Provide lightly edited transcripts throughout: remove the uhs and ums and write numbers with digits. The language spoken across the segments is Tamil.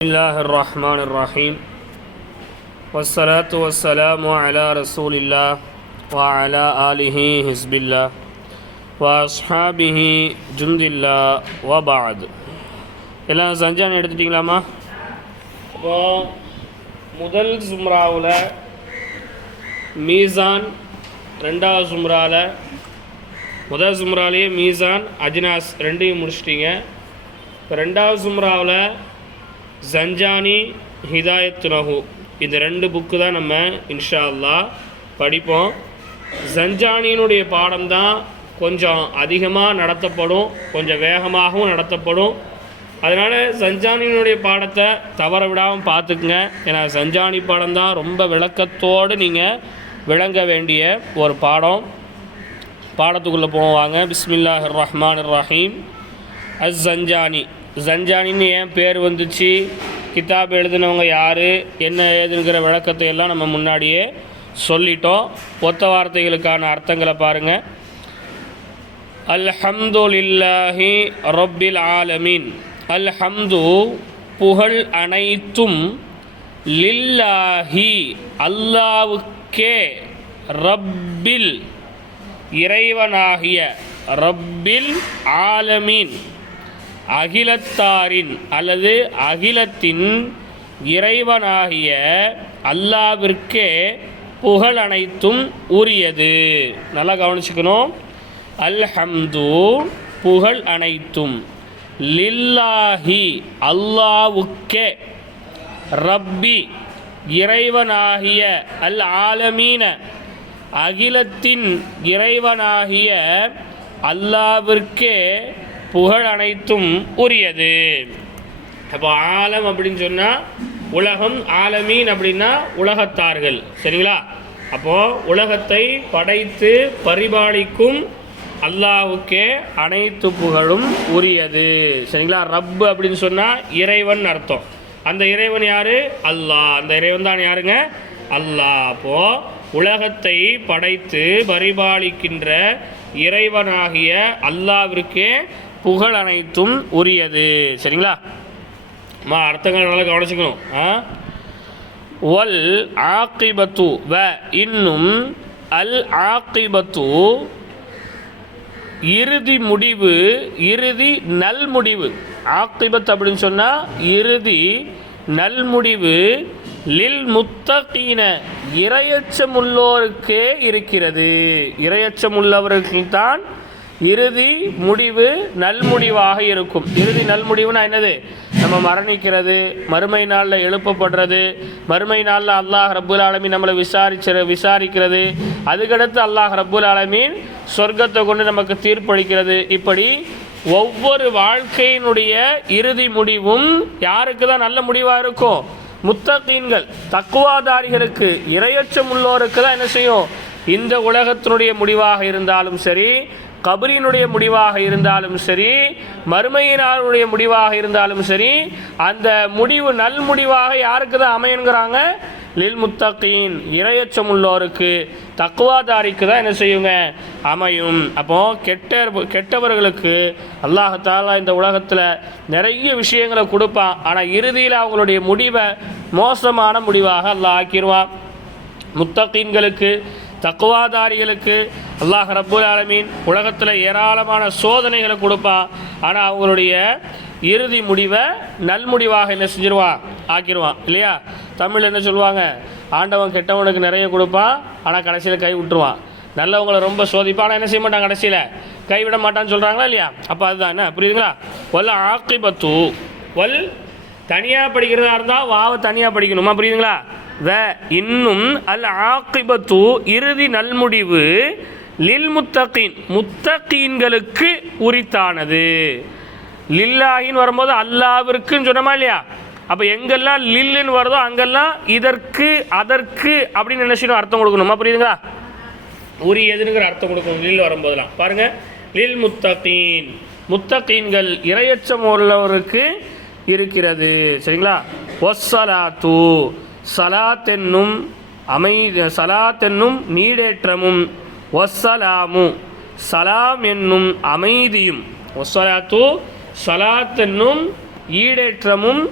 بسم الله الرحمن الرحيم والصلاة والسلام على رسول الله وعلى آله حزب الله وأصحابه جند الله وبعد. எல்லாம் சஞ்சான் எடுத்துட்டிங்களாமா? இப்போ முதல் சும்ராவில் மீசான், ரெண்டாவது சும்ராவில் முதல் சும்ராலேயே மீசான் அஜ்னாஸ் ரெண்டையும் முடிச்சிட்டிங்க. இப்போ ரெண்டாவது சும்ராவில் ஜஞ்சானி ஹிதாயத்து நஹு இந்த ரெண்டு புக்கு தான் நம்ம இன்ஷா அல்லாஹ் படிப்போம். ஜஞ்சானியினுடைய பாடம் தான் கொஞ்சம் அதிகமாக நடத்தப்படும், கொஞ்சம் வேகமாகவும் நடத்தப்படும். அதனால் ஜஞ்சானியினுடைய பாடத்தை தவற விடாமல் பார்த்துக்குங்க. ஏன்னா ஜஞ்சானி பாடம் தான் ரொம்ப விளக்கத்தோடு நீங்கள் விளங்க வேண்டிய ஒரு பாடம். பாடத்துக்குள்ளே போவாங்க. பிஸ்மில்லாஹிர் ரஹ்மானிர் ரஹீம். ஜஞ்சானி, ஜஞ்சானின்னு ஏன் பேர் வந்துச்சு, கிதாப் எழுதினவங்க யார், என்ன ஏதுங்கிற விளக்கத்தை எல்லாம் நம்ம முன்னாடியே சொல்லிட்டோம். ஒத்த வார்த்தைகளுக்கான அர்த்தங்களை பாருங்கள். அல்ஹம்துலில்லாஹி ரப்பில் ஆலமீன். அல்ஹம்து புகழ் அனைத்தும், லில்லாஹி அல்லாவுக்கே, ரப்பில் இறைவனாகிய, ரப்பில் ஆலமீன் அகிலத்தாரின் அல்லது அகிலத்தின் இறைவனாகிய அல்லாவிற்கே புகழ் அனைத்தும் உரியது. நல்லா கவனிச்சுக்கணும். அல்ஹம்து புகழ் அனைத்தும், லில்லாஹி அல்லாவுக்கே, ரப்பி இறைவனாகிய, அல் ஆலமீன அகிலத்தின் இறைவனாகிய அல்லாவிற்கே புகழ் அனைத்தும் உரியது. அப்போ ஆலம் அப்படின்னு சொன்னால் உலகம், ஆலமீன் அப்படின்னா உலகத்தார்கள். சரிங்களா? அப்போது உலகத்தை படைத்து பரிபாலிக்கும் அல்லாவுக்கே அனைத்து புகழும் உரியது. சரிங்களா? ரப்பு அப்படின்னு சொன்னால் இறைவன் அர்த்தம். அந்த இறைவன் யார்? அல்லாஹ். அந்த இறைவன் தான் யாருங்க? அல்லாஹ். அப்போது உலகத்தை படைத்து பரிபாலிக்கின்ற இறைவனாகிய அல்லாவிற்கே புகழ் அனைத்தும் உரியது. சரிங்களா? அர்த்தங்கள் நல்லா கவனிச்சுக்கணும். வல் ஆகிபத்து வ இன்னும், அல் ஆகிபத்து இறுதி முடிவு, இறுதி நல்முடிவு. ஆகிபத் அப்படின்னு சொன்னால் இறுதி நல்முடிவு, லில் முத்தகீன இரையச்சமுள்ளோருக்கே இருக்கிறது. இரையச்சமுள்ளவர்களுக்குத்தான் இறுதி முடிவு நல்முடிவாக இருக்கும். இறுதி நல்முடிவுனா என்னது? நம்ம மரணிக்கிறது, மறுமை நாளில் எழுப்பப்படுறது, மறுமை நாளில் அல்லாஹ் ரப்புல் ஆலமீன் நம்மளை விசாரிக்கிறது, அதுக்கடுத்து அல்லாஹ் ரப்புல் ஆலமீன் சொர்க்கத்தை கொண்டு நமக்கு தீர்ப்பளிக்கிறது. இப்படி ஒவ்வொரு வாழ்க்கையினுடைய இறுதி முடிவும் யாருக்கு தான் நல்ல முடிவாக இருக்கும்? முத்தகீன்கள், தக்குவாதாரிகளுக்கு, இரையச்சம் உள்ளோருக்கு தான் என்ன செய்யும்? இந்த உலகத்தினுடைய முடிவாக இருந்தாலும் சரி, கபரினுடைய முடிவாக இருந்தாலும் சரி, மறுமையினாருடைய முடிவாக இருந்தாலும் சரி, அந்த முடிவு நல் முடிவாக யாருக்கு தான் அமையுங்கிறாங்க? லில் முத்தகீன் இரையச்சம் உள்ளோருக்கு, தக்குவாதாரிக்கு தான் என்ன செய்யுங்க? அமையும். அப்போது கெட்டவர்களுக்கு அல்லாஹ் தஆலா இந்த உலகத்தில் நிறைய விஷயங்களை கொடுப்பான். ஆனால் இறுதியில் அவங்களுடைய முடிவை மோசமான முடிவாக அல்லாஹ் ஆக்கிடுவான். முத்தகீன்களுக்கு, தக்குவாதாரிகளுக்கு அல்லாஹ் ரப்புல் ஆலமீன் உலகத்தில் ஏராளமான சோதனைகளை கொடுப்பான். ஆனால் அவங்களுடைய இறுதி முடிவை நல்முடிவாக என்ன செஞ்சிருவான்? ஆக்கிடுவான். இல்லையா? தமிழ் என்ன சொல்லுவாங்க? ஆண்டவன் கெட்டவனுக்கு நிறைய கொடுப்பான், ஆனால் கடைசியில் கை விட்டுருவான். நல்லவங்களை ரொம்ப சோதிப்பான், ஆனால் என்ன செய்ய மாட்டான்? கடைசியில் கைவிட மாட்டான்னு சொல்கிறாங்களா இல்லையா? அப்போ அதுதான் என்ன, புரியுதுங்களா? வல் ஆகிபத்து, வல் தனியாக படிக்கிறதா இருந்தால் வாவை தனியாக படிக்கணுமா? புரியுதுங்களா? வ இன்னும், அல் ஆகிபத்து இறுதி நல்முடிவு, லில் முத்தகீன் முத்தகீன்களுக்கு உரித்தானது. லில்லாஹின்னு வரும்போது அல்லாவிற்குன்னு சொன்னோமா இல்லையா? அப்போ எங்கெல்லாம் லில்லுன்னு வருதோ அங்கெல்லாம் இதற்கு அதற்கு அப்படின்னு என்ன செய்யணும்? அர்த்தம் கொடுக்கணுமா? புரியுதுங்களா? உரியதுங்கிற அர்த்தம் கொடுக்கணும் லில் வரும்போதெல்லாம். பாருங்கள், லில் முத்தகீன் முத்தகீன்கள் இரையச்சம் உள்ளவருக்கு இருக்கிறது. சரிங்களா? ஒஸ்ஸலாத்து சலாத் என்னும் சலாத் என்னும் நீடேற்றமும், ஒஸ்ஸலாமு சலாம் என்னும் அமைதியும், ஒஸ்ஸலாத்து சலாத் என்னும் ஈடேற்றமும்,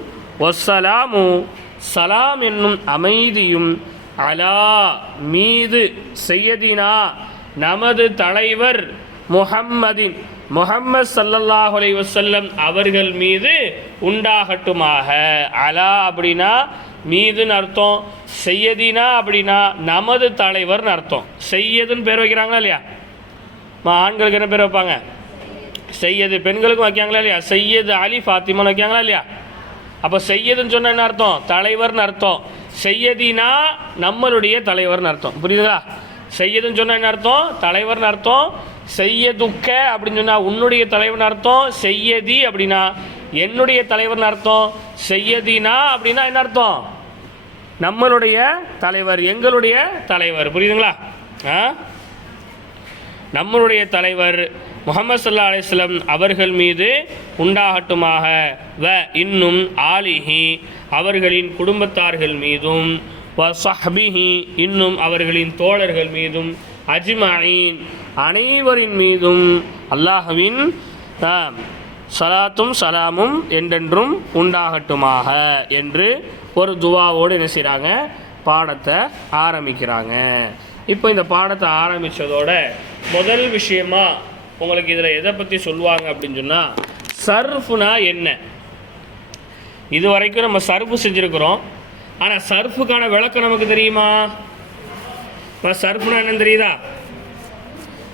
வஸ்ஸலாமு சலாம் என்னும் அமைதியும் அலா மீது செய்யதினா நமது தலைவர் முஹம்மதின் முஹம்மது ஸல்லல்லாஹு அலைஹி வஸல்லம் அவர்கள் மீது உண்டாகட்டுமாக. அலா அப்படின்னா மீதுன்னு அர்த்தம், செய்யதினா அப்படின்னா நமது தலைவர்னு அர்த்தம். செய்யதுன்னு பேர் வைக்கிறாங்களா இல்லையா? ஆண்களுக்கு என்ன பேர் வைப்பாங்க? செய்யது. பெண்களுக்கும் வைக்காங்களா இல்லையா? செய்யது அலி ஃபாத்திமான்னு வைக்காங்களா இல்லையா? அப்போ செய்யதுன்னு சொன்ன என்ன அர்த்தம்? தலைவர்னு அர்த்தம். செய்யதினா நம்மளுடைய தலைவர்னு அர்த்தம். புரியுதுங்களா? செய்யதுன்னு சொன்ன என்ன அர்த்தம்? தலைவர்னு அர்த்தம். செய்யதுக்க அப்படின்னு சொன்னால் உன்னுடைய தலைவர்னு அர்த்தம். செய்யதி அப்படின்னா என்னுடைய தலைவர்னு அர்த்தம். செய்யதினா அப்படின்னா என்ன அர்த்தம்? நம்மளுடைய தலைவர், எங்களுடைய தலைவர். புரியுதுங்களா? நம்மளுடைய தலைவர் முஹம்மது ஸல்லல்லாஹு அலைஹி வஸல்லம் அவர்கள் மீது உண்டாகட்டுமாக. வ இன்னும் ஆலிஹி அவர்களின் குடும்பத்தார்கள் மீதும், வ ஸஹ்பிஹி இன்னும் அவர்களின் தோழர்கள் மீதும், அஜ்மஈன் அனைவரின் மீதும் அல்லாஹ்வின் சலாத்தும் சலாமும் என்றென்றும் உண்டாகட்டுமாக என்று ஒரு துவாவோடு என்ன செய்கிறாங்க? பாடத்தை ஆரம்பிக்கிறாங்க. இப்போ இந்த பாடத்தை ஆரம்பித்ததோட முதல் விஷயமா உங்களுக்கு இதில் எதை பற்றி சொல்லுவாங்க அப்படின்னு சொன்னால், சர்ஃப்னா என்ன? இது வரைக்கும் நம்ம சர்ஃபு செஞ்சுருக்கிறோம். ஆனால் சர்ஃபுக்கான விளக்கம் நமக்கு தெரியுமா? சர்ஃப்னா என்னன்னு தெரியுதா?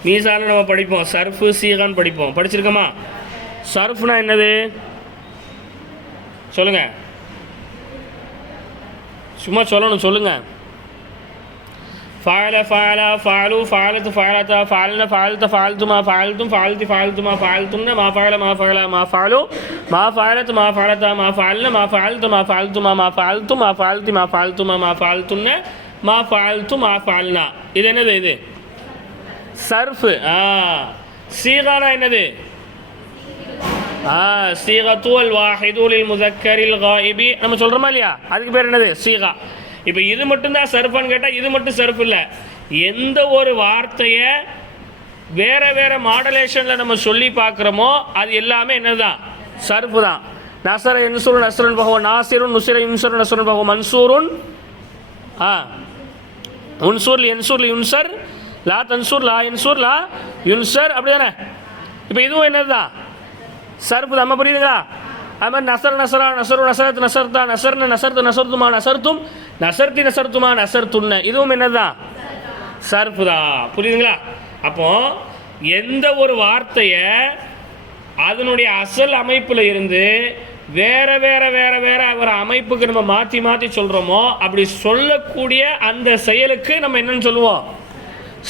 மீசால நம்ம படிப்போம், சர்ஃபு சீகான்னு படிப்போம். படிச்சிருக்கோமா? சர்ஃப்னா என்னது சொல்லுங்க, சும்மா சொல்லணும், சொல்லுங்க. فعل فعل فعلوا فعلت فعلت فعلنا فعلت فعلتما فعلتم فعلت فعلتما فعلتن ما فعل ما فعل ما فعلوا ما فعلت ما فعلت ما فعلنا ما فعلت ما فعلتما ما فعلتم ما فعلت ما فعلتما ما فعلتن ما فعلت ما فعلنا. இது என்னது? இது சர்ஃப். சீகானா என்னது? சீகத்து அல் வாஹிது லில் முஸக்கரில் காயிபி நம்ம சொல்கிறோமா இல்லையா? அதுக்கு பேர் என்னது? சீகா. இப்போ இது மட்டும்தான் சர்ஃபான்னு கேட்டால் இது மட்டும் சர்ஃப் இல்லை. எந்த ஒரு வார்த்தையை வேறு வேறு மாடலேஷனில் நம்ம சொல்லி பார்க்குறோமோ அது எல்லாமே என்னதுதான்? சர்ஃபு தான். நசர இன்சுரு நசரன் பகவ நாசிருன் நுசிர இன்சுரு நசரன் பகவ மன்சூருன் உன்சூர் என்சூர் யுன்சர் லா தன்சூர் லா இன்சூர் லா யுன்சர், அப்படி தானே? இப்போ இதுவும் என்னது தான்? சர்ஃபு தான். நம்ம புரியுதுங்களா? அது மாதிரி நசர் நசரா நசரு நசரத் நசர்தா நசர்ன நசர்த்து நசர்த்துமா நசர்த்தும் நசர்த்தி நசர்த்துமா நசர்த்துன்ன, இதுவும் என்னதுதான்? சர்ஃபு தான். புரியுதுங்களா? அப்போ எந்த ஒரு வார்த்தையை அதனுடைய அசல் அமைப்பில் இருந்து வேற வேற வேற வேற ஒரு அமைப்புக்கு நம்ம மாற்றி மாற்றி சொல்கிறோமோ அப்படி சொல்லக்கூடிய அந்த செயலுக்கு நம்ம என்னன்னு சொல்லுவோம்?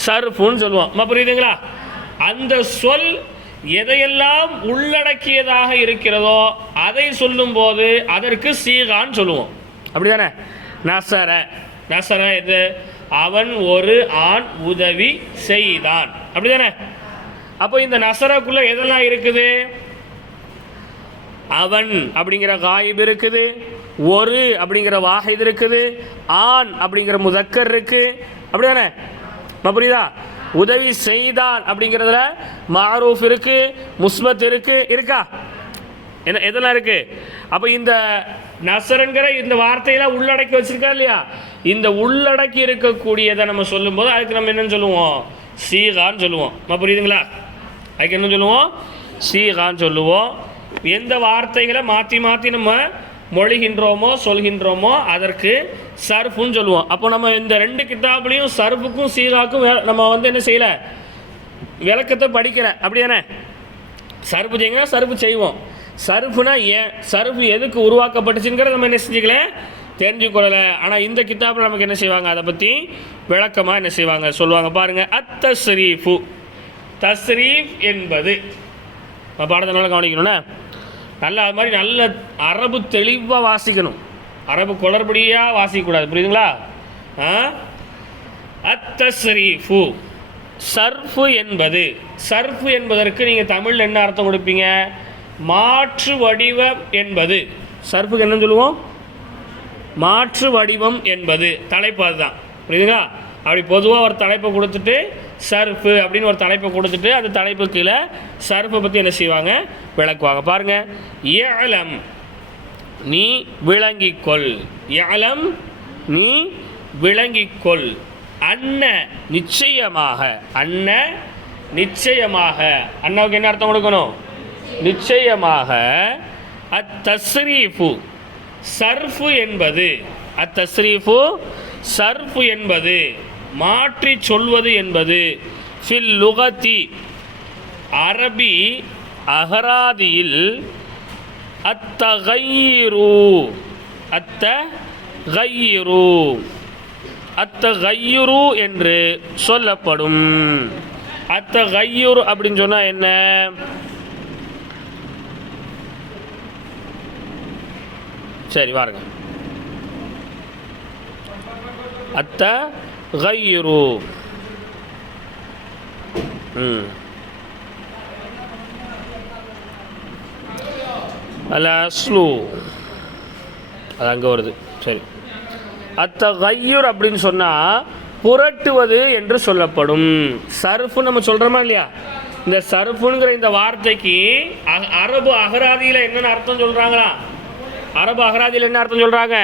சர்ஃபுன்னு சொல்லுவோம். நம்ம புரியுதுங்களா? அந்த சொல் எதையெல்லாம் உள்ளடக்கியதாக இருக்கிறதோ அதை சொல்லும்போது அதற்கு சீகான்னு சொல்லுவோம். அப்படி தானே? நசர நசர இது அவன் ஒரு ஆண் உதவி செய்தான், அப்படி தானே? அப்போ இந்த நசரக்குள்ள எதெல்லாம் இருக்குது? அவன் அப்படிங்கிற காயிப் இருக்குது, ஒரு அப்படிங்கிற வாஹித் இருக்குது, ஆண் அப்படிங்கிற முதக்கர் இருக்கு, அப்படி தானே? புரியுதா? உதவி செய்தான் அப்படிங்கிறதுல மாரூஃப் இருக்கு, முஸ்பத் இருக்கு, இருக்கா? என்ன எதெல்லாம் இருக்கு? அப்போ இந்த நசரங்கிற இந்த வார்த்தையெல்லாம் உள்ளடக்கி வச்சிருக்கா இல்லையா? இந்த உள்ளடக்கி இருக்கக்கூடியதை நம்ம சொல்லும்போது அதுக்கு நம்ம என்னன்னு சொல்லுவோம்? சீகான்னு சொல்லுவோம். புரியுதுங்களா? அதுக்கு என்ன சொல்லுவோம்? சீகான்னு சொல்லுவோம். எந்த வார்த்தைகளை மாற்றி மாற்றி நம்ம மொழிகின்றோமோ சொல்கின்றோமோ அதற்கு சர்ஃபுன்னு சொல்லுவோம். அப்போ நம்ம இந்த ரெண்டு கிதாப்லையும் சர்ஃபுக்கும் சீகாக்கும் நம்ம என்ன செய்யலை? விளக்கத்தை படிக்கலை, அப்படி தானே? சர்ஃபு செய்யுங்க, சர்ஃபு செய்வோம். சர்ஃபுனா ஏன், சர்ஃபு எதுக்கு உருவாக்கப்பட்டுச்சுங்கிறத நம்ம என்ன செஞ்சுக்கல, தெரிஞ்சுக்கொள்ளலை. ஆனால் இந்த கிதாபில் நமக்கு என்ன செய்வாங்க? அதை பற்றி விளக்கமாக என்ன செய்வாங்க? சொல்லுவாங்க. பாருங்கள், அத்தஸ்ரீஃபு. தஸ்ரீஃப் என்பது பாடத்தை நல்லா கவனிக்கணும்னா நல்லா அது மாதிரி நல்ல அரபு தெளிவாக வாசிக்கணும். அரபு குளறுபடியாக வாசிக்கக்கூடாது. புரியுதுங்களா? அத்தஸ்ரீஃபு சர்ஃபு என்பது. சர்ஃபு என்பதற்கு நீங்கள் தமிழில் என்ன அர்த்தம் கொடுப்பீங்க? மாற்று வடிவம் என்பது. சர்ஃபுக்கு என்ன சொல்லுவோம்? மாற்று வடிவம் என்பது. தலைப்பு அதுதான். புரியுதுங்களா? அப்படி பொதுவாக ஒரு தலைப்பை கொடுத்துட்டு சர்ஃபு அப்படின்னு ஒரு தலைப்பை கொடுத்துட்டு அந்த தலைப்பு கீழே சர்ஃபை பற்றி என்ன செய்வாங்க? விளக்குவாங்க. பாருங்கள், ஏலம் நீ விளங்கிக்கொள், யஅலம் நீ விளங்கிக்கொள், அன்ன நிச்சயமாக, அன்ன நிச்சயமாக, அண்ணாவுக்கு என்ன அர்த்தம் கொடுக்கணும்? நிச்சயமாக, அத்தஸ்ரீஃபு சர்ஃபு என்பது, அத்தஸ்ரீஃபு சர்ஃபு என்பது மாற்றி சொல்வது என்பது, ஃபில் லுகத்தி அரபி அகராதியில் அத்தகையிரு, அத்தகையிரு, அத்தகையுரு என்று சொல்லப்படும். அத்தகையுரு அப்படின்னு சொன்னா என்ன? சரி பாருங்க, அத்தகையுரு அஸ்லு அது அங்கே வருது. சரி, அத்தகையுர் அப்படின்னு சொன்னால் புரட்டுவது என்று சொல்லப்படும். சர்ஃபு நம்ம சொல்கிறோமா இல்லையா? இந்த சர்ஃபுங்கிற இந்த வார்த்தைக்கு அரபு அகராதியில் என்னென்ன அர்த்தம் சொல்கிறாங்களா? அரபு அகராதியில் என்ன அர்த்தம் சொல்கிறாங்க?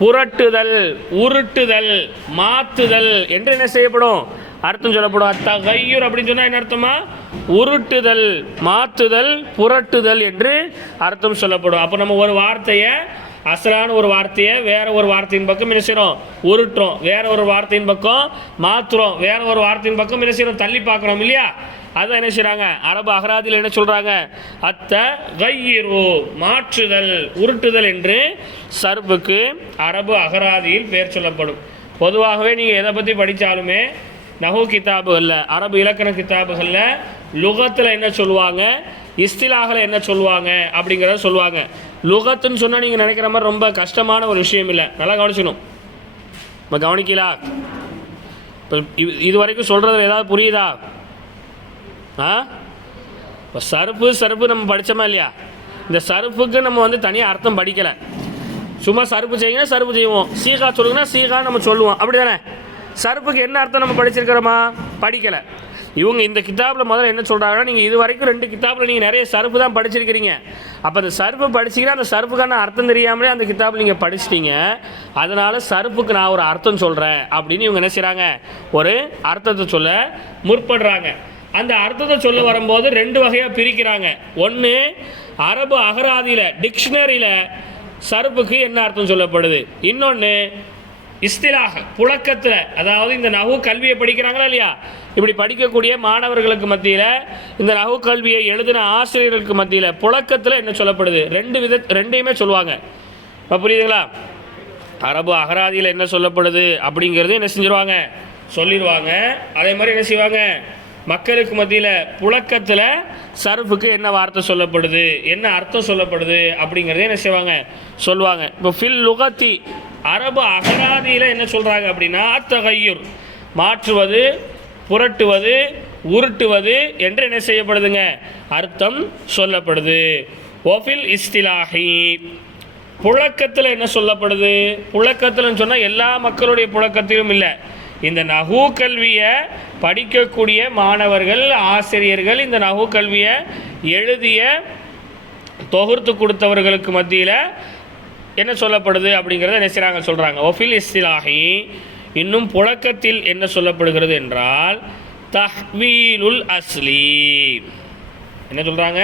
புரட்டுதல், உருட்டுதல், மாற்றுதல் என்று என்ன செய்யப்படும்? அர்த்தம் சொல்லப்படும். அத்தகையுர் அப்படின்னு சொன்னால் என்ன அர்த்தமா? உருட்டுதல், மாற்றுதல், புரட்டுதல் என்று அர்த்தம் சொல்லப்படும். அப்போ நம்ம ஒரு வார்த்தையை, அசலான ஒரு வார்த்தையை வேற ஒரு வார்த்தையின் பக்கம் என்ன செய்கிறோம்? உருட்டுறோம். வேற ஒரு வார்த்தையின் பக்கம் மாற்றுறோம். வேற ஒரு வார்த்தையின் பக்கம் என்ன செய்கிறோம்? தள்ளி பார்க்குறோம் இல்லையா? அதான் என்ன செய்கிறாங்க? அரபு அகராதியில் என்ன சொல்கிறாங்க? அத்தகையிரு மாற்றுதல், உருட்டுதல் என்று சர்புக்கு அரபு அகராதியில் பெயர் சொல்லப்படும். பொதுவாகவே நீங்கள் எதை பற்றி படித்தாலுமே நஹு கிதாபுகளில், அரபு இலக்கண கிதாபுகளில் லுகத்தில் என்ன சொல்லுவாங்க, இஸ்திலாகில் என்ன சொல்லுவாங்க அப்படிங்கிறத சொல்லுவாங்க. லுகத்துன்னு சொன்னால் நீங்கள் நினைக்கிற மாதிரி ரொம்ப கஷ்டமான ஒரு விஷயம் இல்லை. நல்லா கவனிச்சணும். இப்போ கவனிக்கலா? இப்போ இது வரைக்கும் சொல்கிறதுல ஏதாவது புரியுதா? இப்போ சர்ப்பு நம்ம படித்தோமா இல்லையா? இந்த சர்ப்புக்கு நம்ம தனியாக அர்த்தம் படிக்கலை. சும்மா சர்ப்பு செய்யுங்கன்னா சர்ப்பு செய்வோம், சீகா சொல்லுங்கன்னா சீகா நம்ம சொல்லுவோம், அப்படி தானே? சர்ப்புக்கு என்ன அர்த்தம் நம்ம படிச்சிருக்கிறோமா? படிக்கலை. இவங்க இந்த கிதாபில் முதல்ல என்ன சொல்கிறாங்கன்னா, நீங்கள் இது வரைக்கும் 2 கிதாபில் நீங்கள் நிறைய சர்ப்பு தான் படிச்சிருக்கிறீங்க. அப்போ அந்த சர்ப்பு படிச்சிங்கன்னா அந்த சர்ப்புக்கான அர்த்தம் தெரியாமலே அந்த கிதாபில் நீங்கள் படிச்சிட்டீங்க. அதனால் சர்ப்புக்கு நான் ஒரு அர்த்தம் சொல்கிறேன் அப்படின்னு இவங்க என்ன செய்கிறாங்க? ஒரு அர்த்தத்தை சொல்ல முற்படுறாங்க. அந்த அர்த்தத்தை சொல்ல வரும்போது 2 வகையாக பிரிக்கிறாங்க. ஒன்று, அரபு அகராதியில், டிக்ஷனரியில் சர்ப்புக்கு என்ன அர்த்தம் சொல்லப்படுது. இன்னொன்று இஸ்திலாக, புழக்கத்தில், அதாவது இந்த நஹு கல்வியை படிக்கிறாங்களா இல்லையா? இப்படி படிக்கக்கூடிய மாணவர்களுக்கு மத்தியில், இந்த நஹு கல்வியை எழுதின ஆசிரியர்களுக்கு மத்தியில் புழக்கத்தில் என்ன சொல்லப்படுது? 2யுமே சொல்லுவாங்க. இப்போ புரியுதுங்களா? அரபு அகராதியில் என்ன சொல்லப்படுது அப்படிங்கிறது என்ன செஞ்சுருவாங்க? சொல்லிடுவாங்க. அதே மாதிரி என்ன செய்வாங்க? மக்களுக்கு மத்தியில் புழக்கத்தில் சர்ஃபுக்கு என்ன வார்த்தை சொல்லப்படுது, என்ன அர்த்தம் சொல்லப்படுது அப்படிங்கிறத என்ன செய்வாங்க? சொல்லுவாங்க. இப்போ ஃபில் லுகத்தி அரபு அகராதியில் என்ன சொல்கிறாங்க அப்படின்னா, அத்தகையுர் மாற்றுவது, புரட்டுவது, உருட்டுவது என்று என்ன செய்யப்படுதுங்க? அர்த்தம் சொல்லப்படுது. ஒஃபில் இஸ்திலாஹி புழக்கத்தில் என்ன சொல்லப்படுது? புழக்கத்தில்னு சொன்னால் எல்லா மக்களுடைய புழக்கத்திலும் இல்லை. இந்த நஹு கல்வியை படிக்கக்கூடிய மாணவர்கள், ஆசிரியர்கள், இந்த நஹு கல்வியை எழுதிய தொகுத்து கொடுத்தவர்களுக்கு மத்தியில் என்ன சொல்லப்படுது அப்படிங்கிறத என்ன செய்கிறாங்க? சொல்கிறாங்க. ஒஃபில் இஸ்திலாஹி இன்னும் புழக்கத்தில் என்ன சொல்லப்படுகிறது என்றால், தஹ்வீலுல் அஸ்லி. என்ன சொல்கிறாங்க?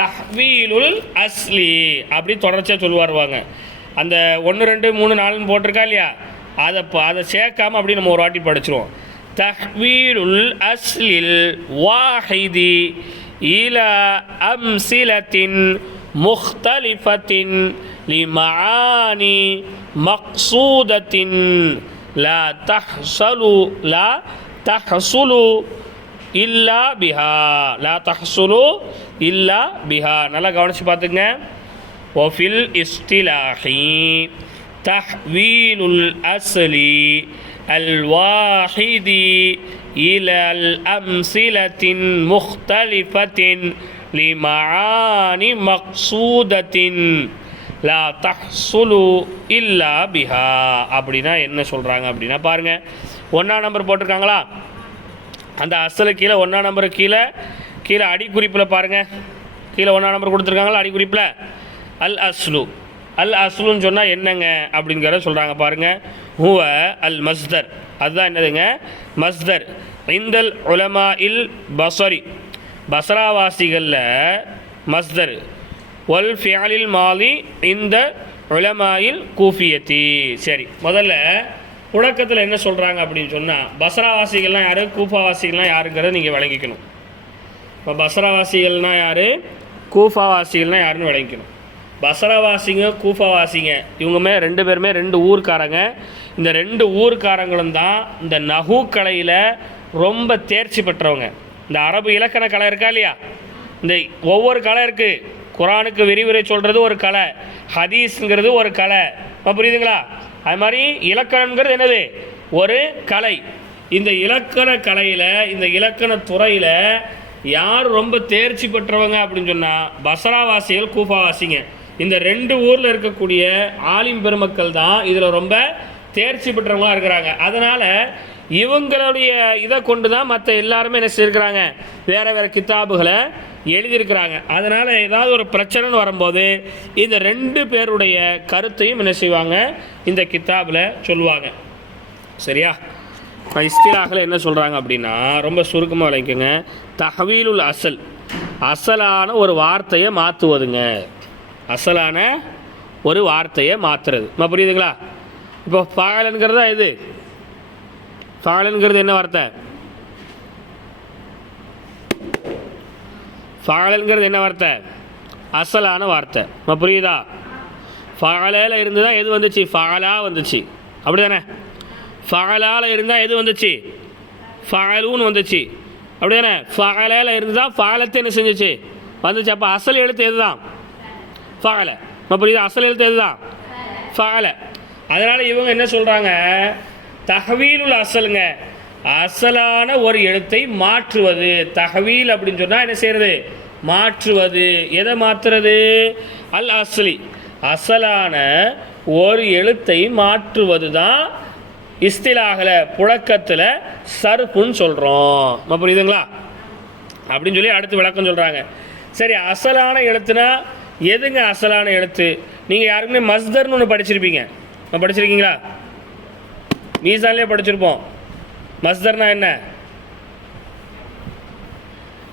தஹ்வீலுல் அஸ்லி அப்படி தொடர்ச்சியாக சொல்லுவாருவாங்க. அந்த 1 2 3 4 போட்டிருக்கா இல்லையா? அதை சேர்க்காமல் அப்படி நம்ம ஒரு வாட்டி படிச்சிருவோம். தஹ்வீலுல் அஸ்லில் வாஹிதி இலா அம்சிலத்தின் முக்தலிஃபத்தின் லிமஆனி மக்சூதத்தின் லா தஹ்சுலு இல்லா பிஹா, லா தஹ்சுலு இல்லா பிஹா. நல்லா கவனித்து பார்த்துங்க. ஒஃபில் இஸ்திலாஹி தஹ்வீலுல் அஸ்லி அல் வாஹிதி இலல் அம்சிலத்தின் முக்தலிஃபத்தின் லிமஆனி மக்சூதத்தின் லா தஹ்சுலு இல்லா பிஹா. அப்படின்னா என்ன சொல்கிறாங்க அப்படின்னா பாருங்கள். 1ஆம் நம்பர் போட்டிருக்காங்களா? அந்த அசலு கீழே 1ஆம் நம்பரு கீழே அடிக்குறிப்பில் பாருங்கள். கீழே 1ஆம் நம்பர் கொடுத்துருக்காங்களா? அடிக்குறிப்பில் அல் அஸ்லு அல் அஸ்லுன்னு சொன்னால் என்னங்க அப்படிங்கிறத சொல்கிறாங்க பாருங்கள். ஹுவ அல் மஸ்தர், அதுதான் என்னதுங்க மஸ்தர். இந்தல் உலமா இல் பஸ்ரி, பஸ்ராவாசிகளில் மஸ்தர். ஒல் ஃபியாலில் மாலி இந்த உலமாயில் கூஃபியத்தி. சரி, முதல்ல புழக்கத்தில் என்ன சொல்கிறாங்க அப்படின்னு சொன்னால், பஸ்ராவாசிகள்லாம் யார், கூஃபாவாசிகள்லாம் யாருங்கிறத நீங்கள் விளங்கிக்கணும். இப்போ பஸ்ராவாசிகள்னால் யார், கூஃபாவாசிகள்னால் யாருன்னு விளங்கிக்கணும். பஸ்ராவாசிங்க கூஃபாவாசிங்க இவங்க ரெண்டு பேருமே ரெண்டு ஊர்க்காரங்க. இந்த ரெண்டு ஊர்க்காரங்களும் தான் இந்த நஹூ கலையில் ரொம்ப தேர்ச்சி பெற்றவங்க. இந்த அரபு இலக்கண கலை இருக்கா இல்லையா, இந்த ஒவ்வொரு கலை இருக்குது. குரானுக்கு விரிவுரை சொல்கிறது ஒரு கலை, ஹதீஸுங்கிறது ஒரு கலை, புரியுதுங்களா? அது மாதிரி இலக்கணங்கிறது என்னது, ஒரு கலை. இந்த இலக்கண கலையில், இந்த இலக்கண துறையில் யார் ரொம்ப தேர்ச்சி பெற்றவங்க அப்படின்னு சொன்னால் பஸ்ராவாசிகள், கூஃபாவாசிங்க. இந்த ரெண்டு ஊரில் இருக்கக்கூடிய ஆலிம் பெருமக்கள் தான் இதில் ரொம்ப தேர்ச்சி பெற்றவங்களாக இருக்கிறாங்க. அதனால் இவங்களுடைய இதை கொண்டு தான் மற்ற எல்லாருமே என்ன செய்யிருக்கிறாங்க, வேறு வேறு கித்தாபுகளை எழுதியிருக்கிறாங்க. அதனால் ஏதாவது ஒரு பிரச்சனைன்னு வரும்போது இந்த ரெண்டு பேருடைய கருத்தையும் என்ன செய்வாங்க, இந்த கித்தாபில் சொல்லுவாங்க. சரியா? இஸ்திலாஹில் என்ன சொல்கிறாங்க அப்படின்னா, ரொம்ப சுருக்கமாக விளங்கிக்கோங்க. தஹ்வீலுல் அசல், அசலான ஒரு வார்த்தையை மாற்றுவதுங்க. அசலான ஒரு வார்த்தையை மாற்றுறது, புரியுதுங்களா? இப்போ ஃபாலன்கிறதா இது, ஃபாலன்கிறது என்ன வார்த்தை, ஃபாலன்கிறது என்ன வார்த்தை, அசலான வார்த்தை, புரியுதா? ஃபாலையில் இருந்து தான் எது வந்துச்சு, ஃபாலா வந்துச்சு, அப்படி தானே? ஃபாலால இருந்தால் எது வந்துச்சு, ஃபாலூன்னு வந்துச்சு, அப்படி தானே? ஃபாலையில் இருந்து தான் ஃபாலத்தை என்ன செஞ்சிச்சு, வந்துச்சு. அப்போ அசல் எழுத்து எது தான், ஃபாலை, புரியுதா? அசல் எழுத்து எது தான், ஃபாலை. அதனால் இவங்க என்ன சொல்கிறாங்க, தஹ்வீலுல் அசலுங்க, அசலான ஒரு எழுத்தை மாற்றுவது. தஹ்வீல் அப்படின்னு சொன்னால் என்ன செய்கிறது, மாற்றுவது. எதை மாற்றுறது, அல் அஸ்லி, அசலான ஒரு எழுத்தை மாற்றுவது தான் இஸ்திலாஹில், புழக்கத்தில் சர்ஃபுன்னு சொல்கிறோம். புரியுதுங்களா? அப்படின்னு சொல்லி அடுத்து விளக்கம் சொல்கிறாங்க. சரி, அசலான எழுத்துனா எதுங்க அசலான எழுத்து? நீங்கள் யாருக்குமே மஸ்தர்னு ஒன்று படிச்சிருப்பீங்க, படிச்சிருக்கீங்களா? மீசான்லேயே படிச்சிருப்போம். மஸ்தர்னா என்ன,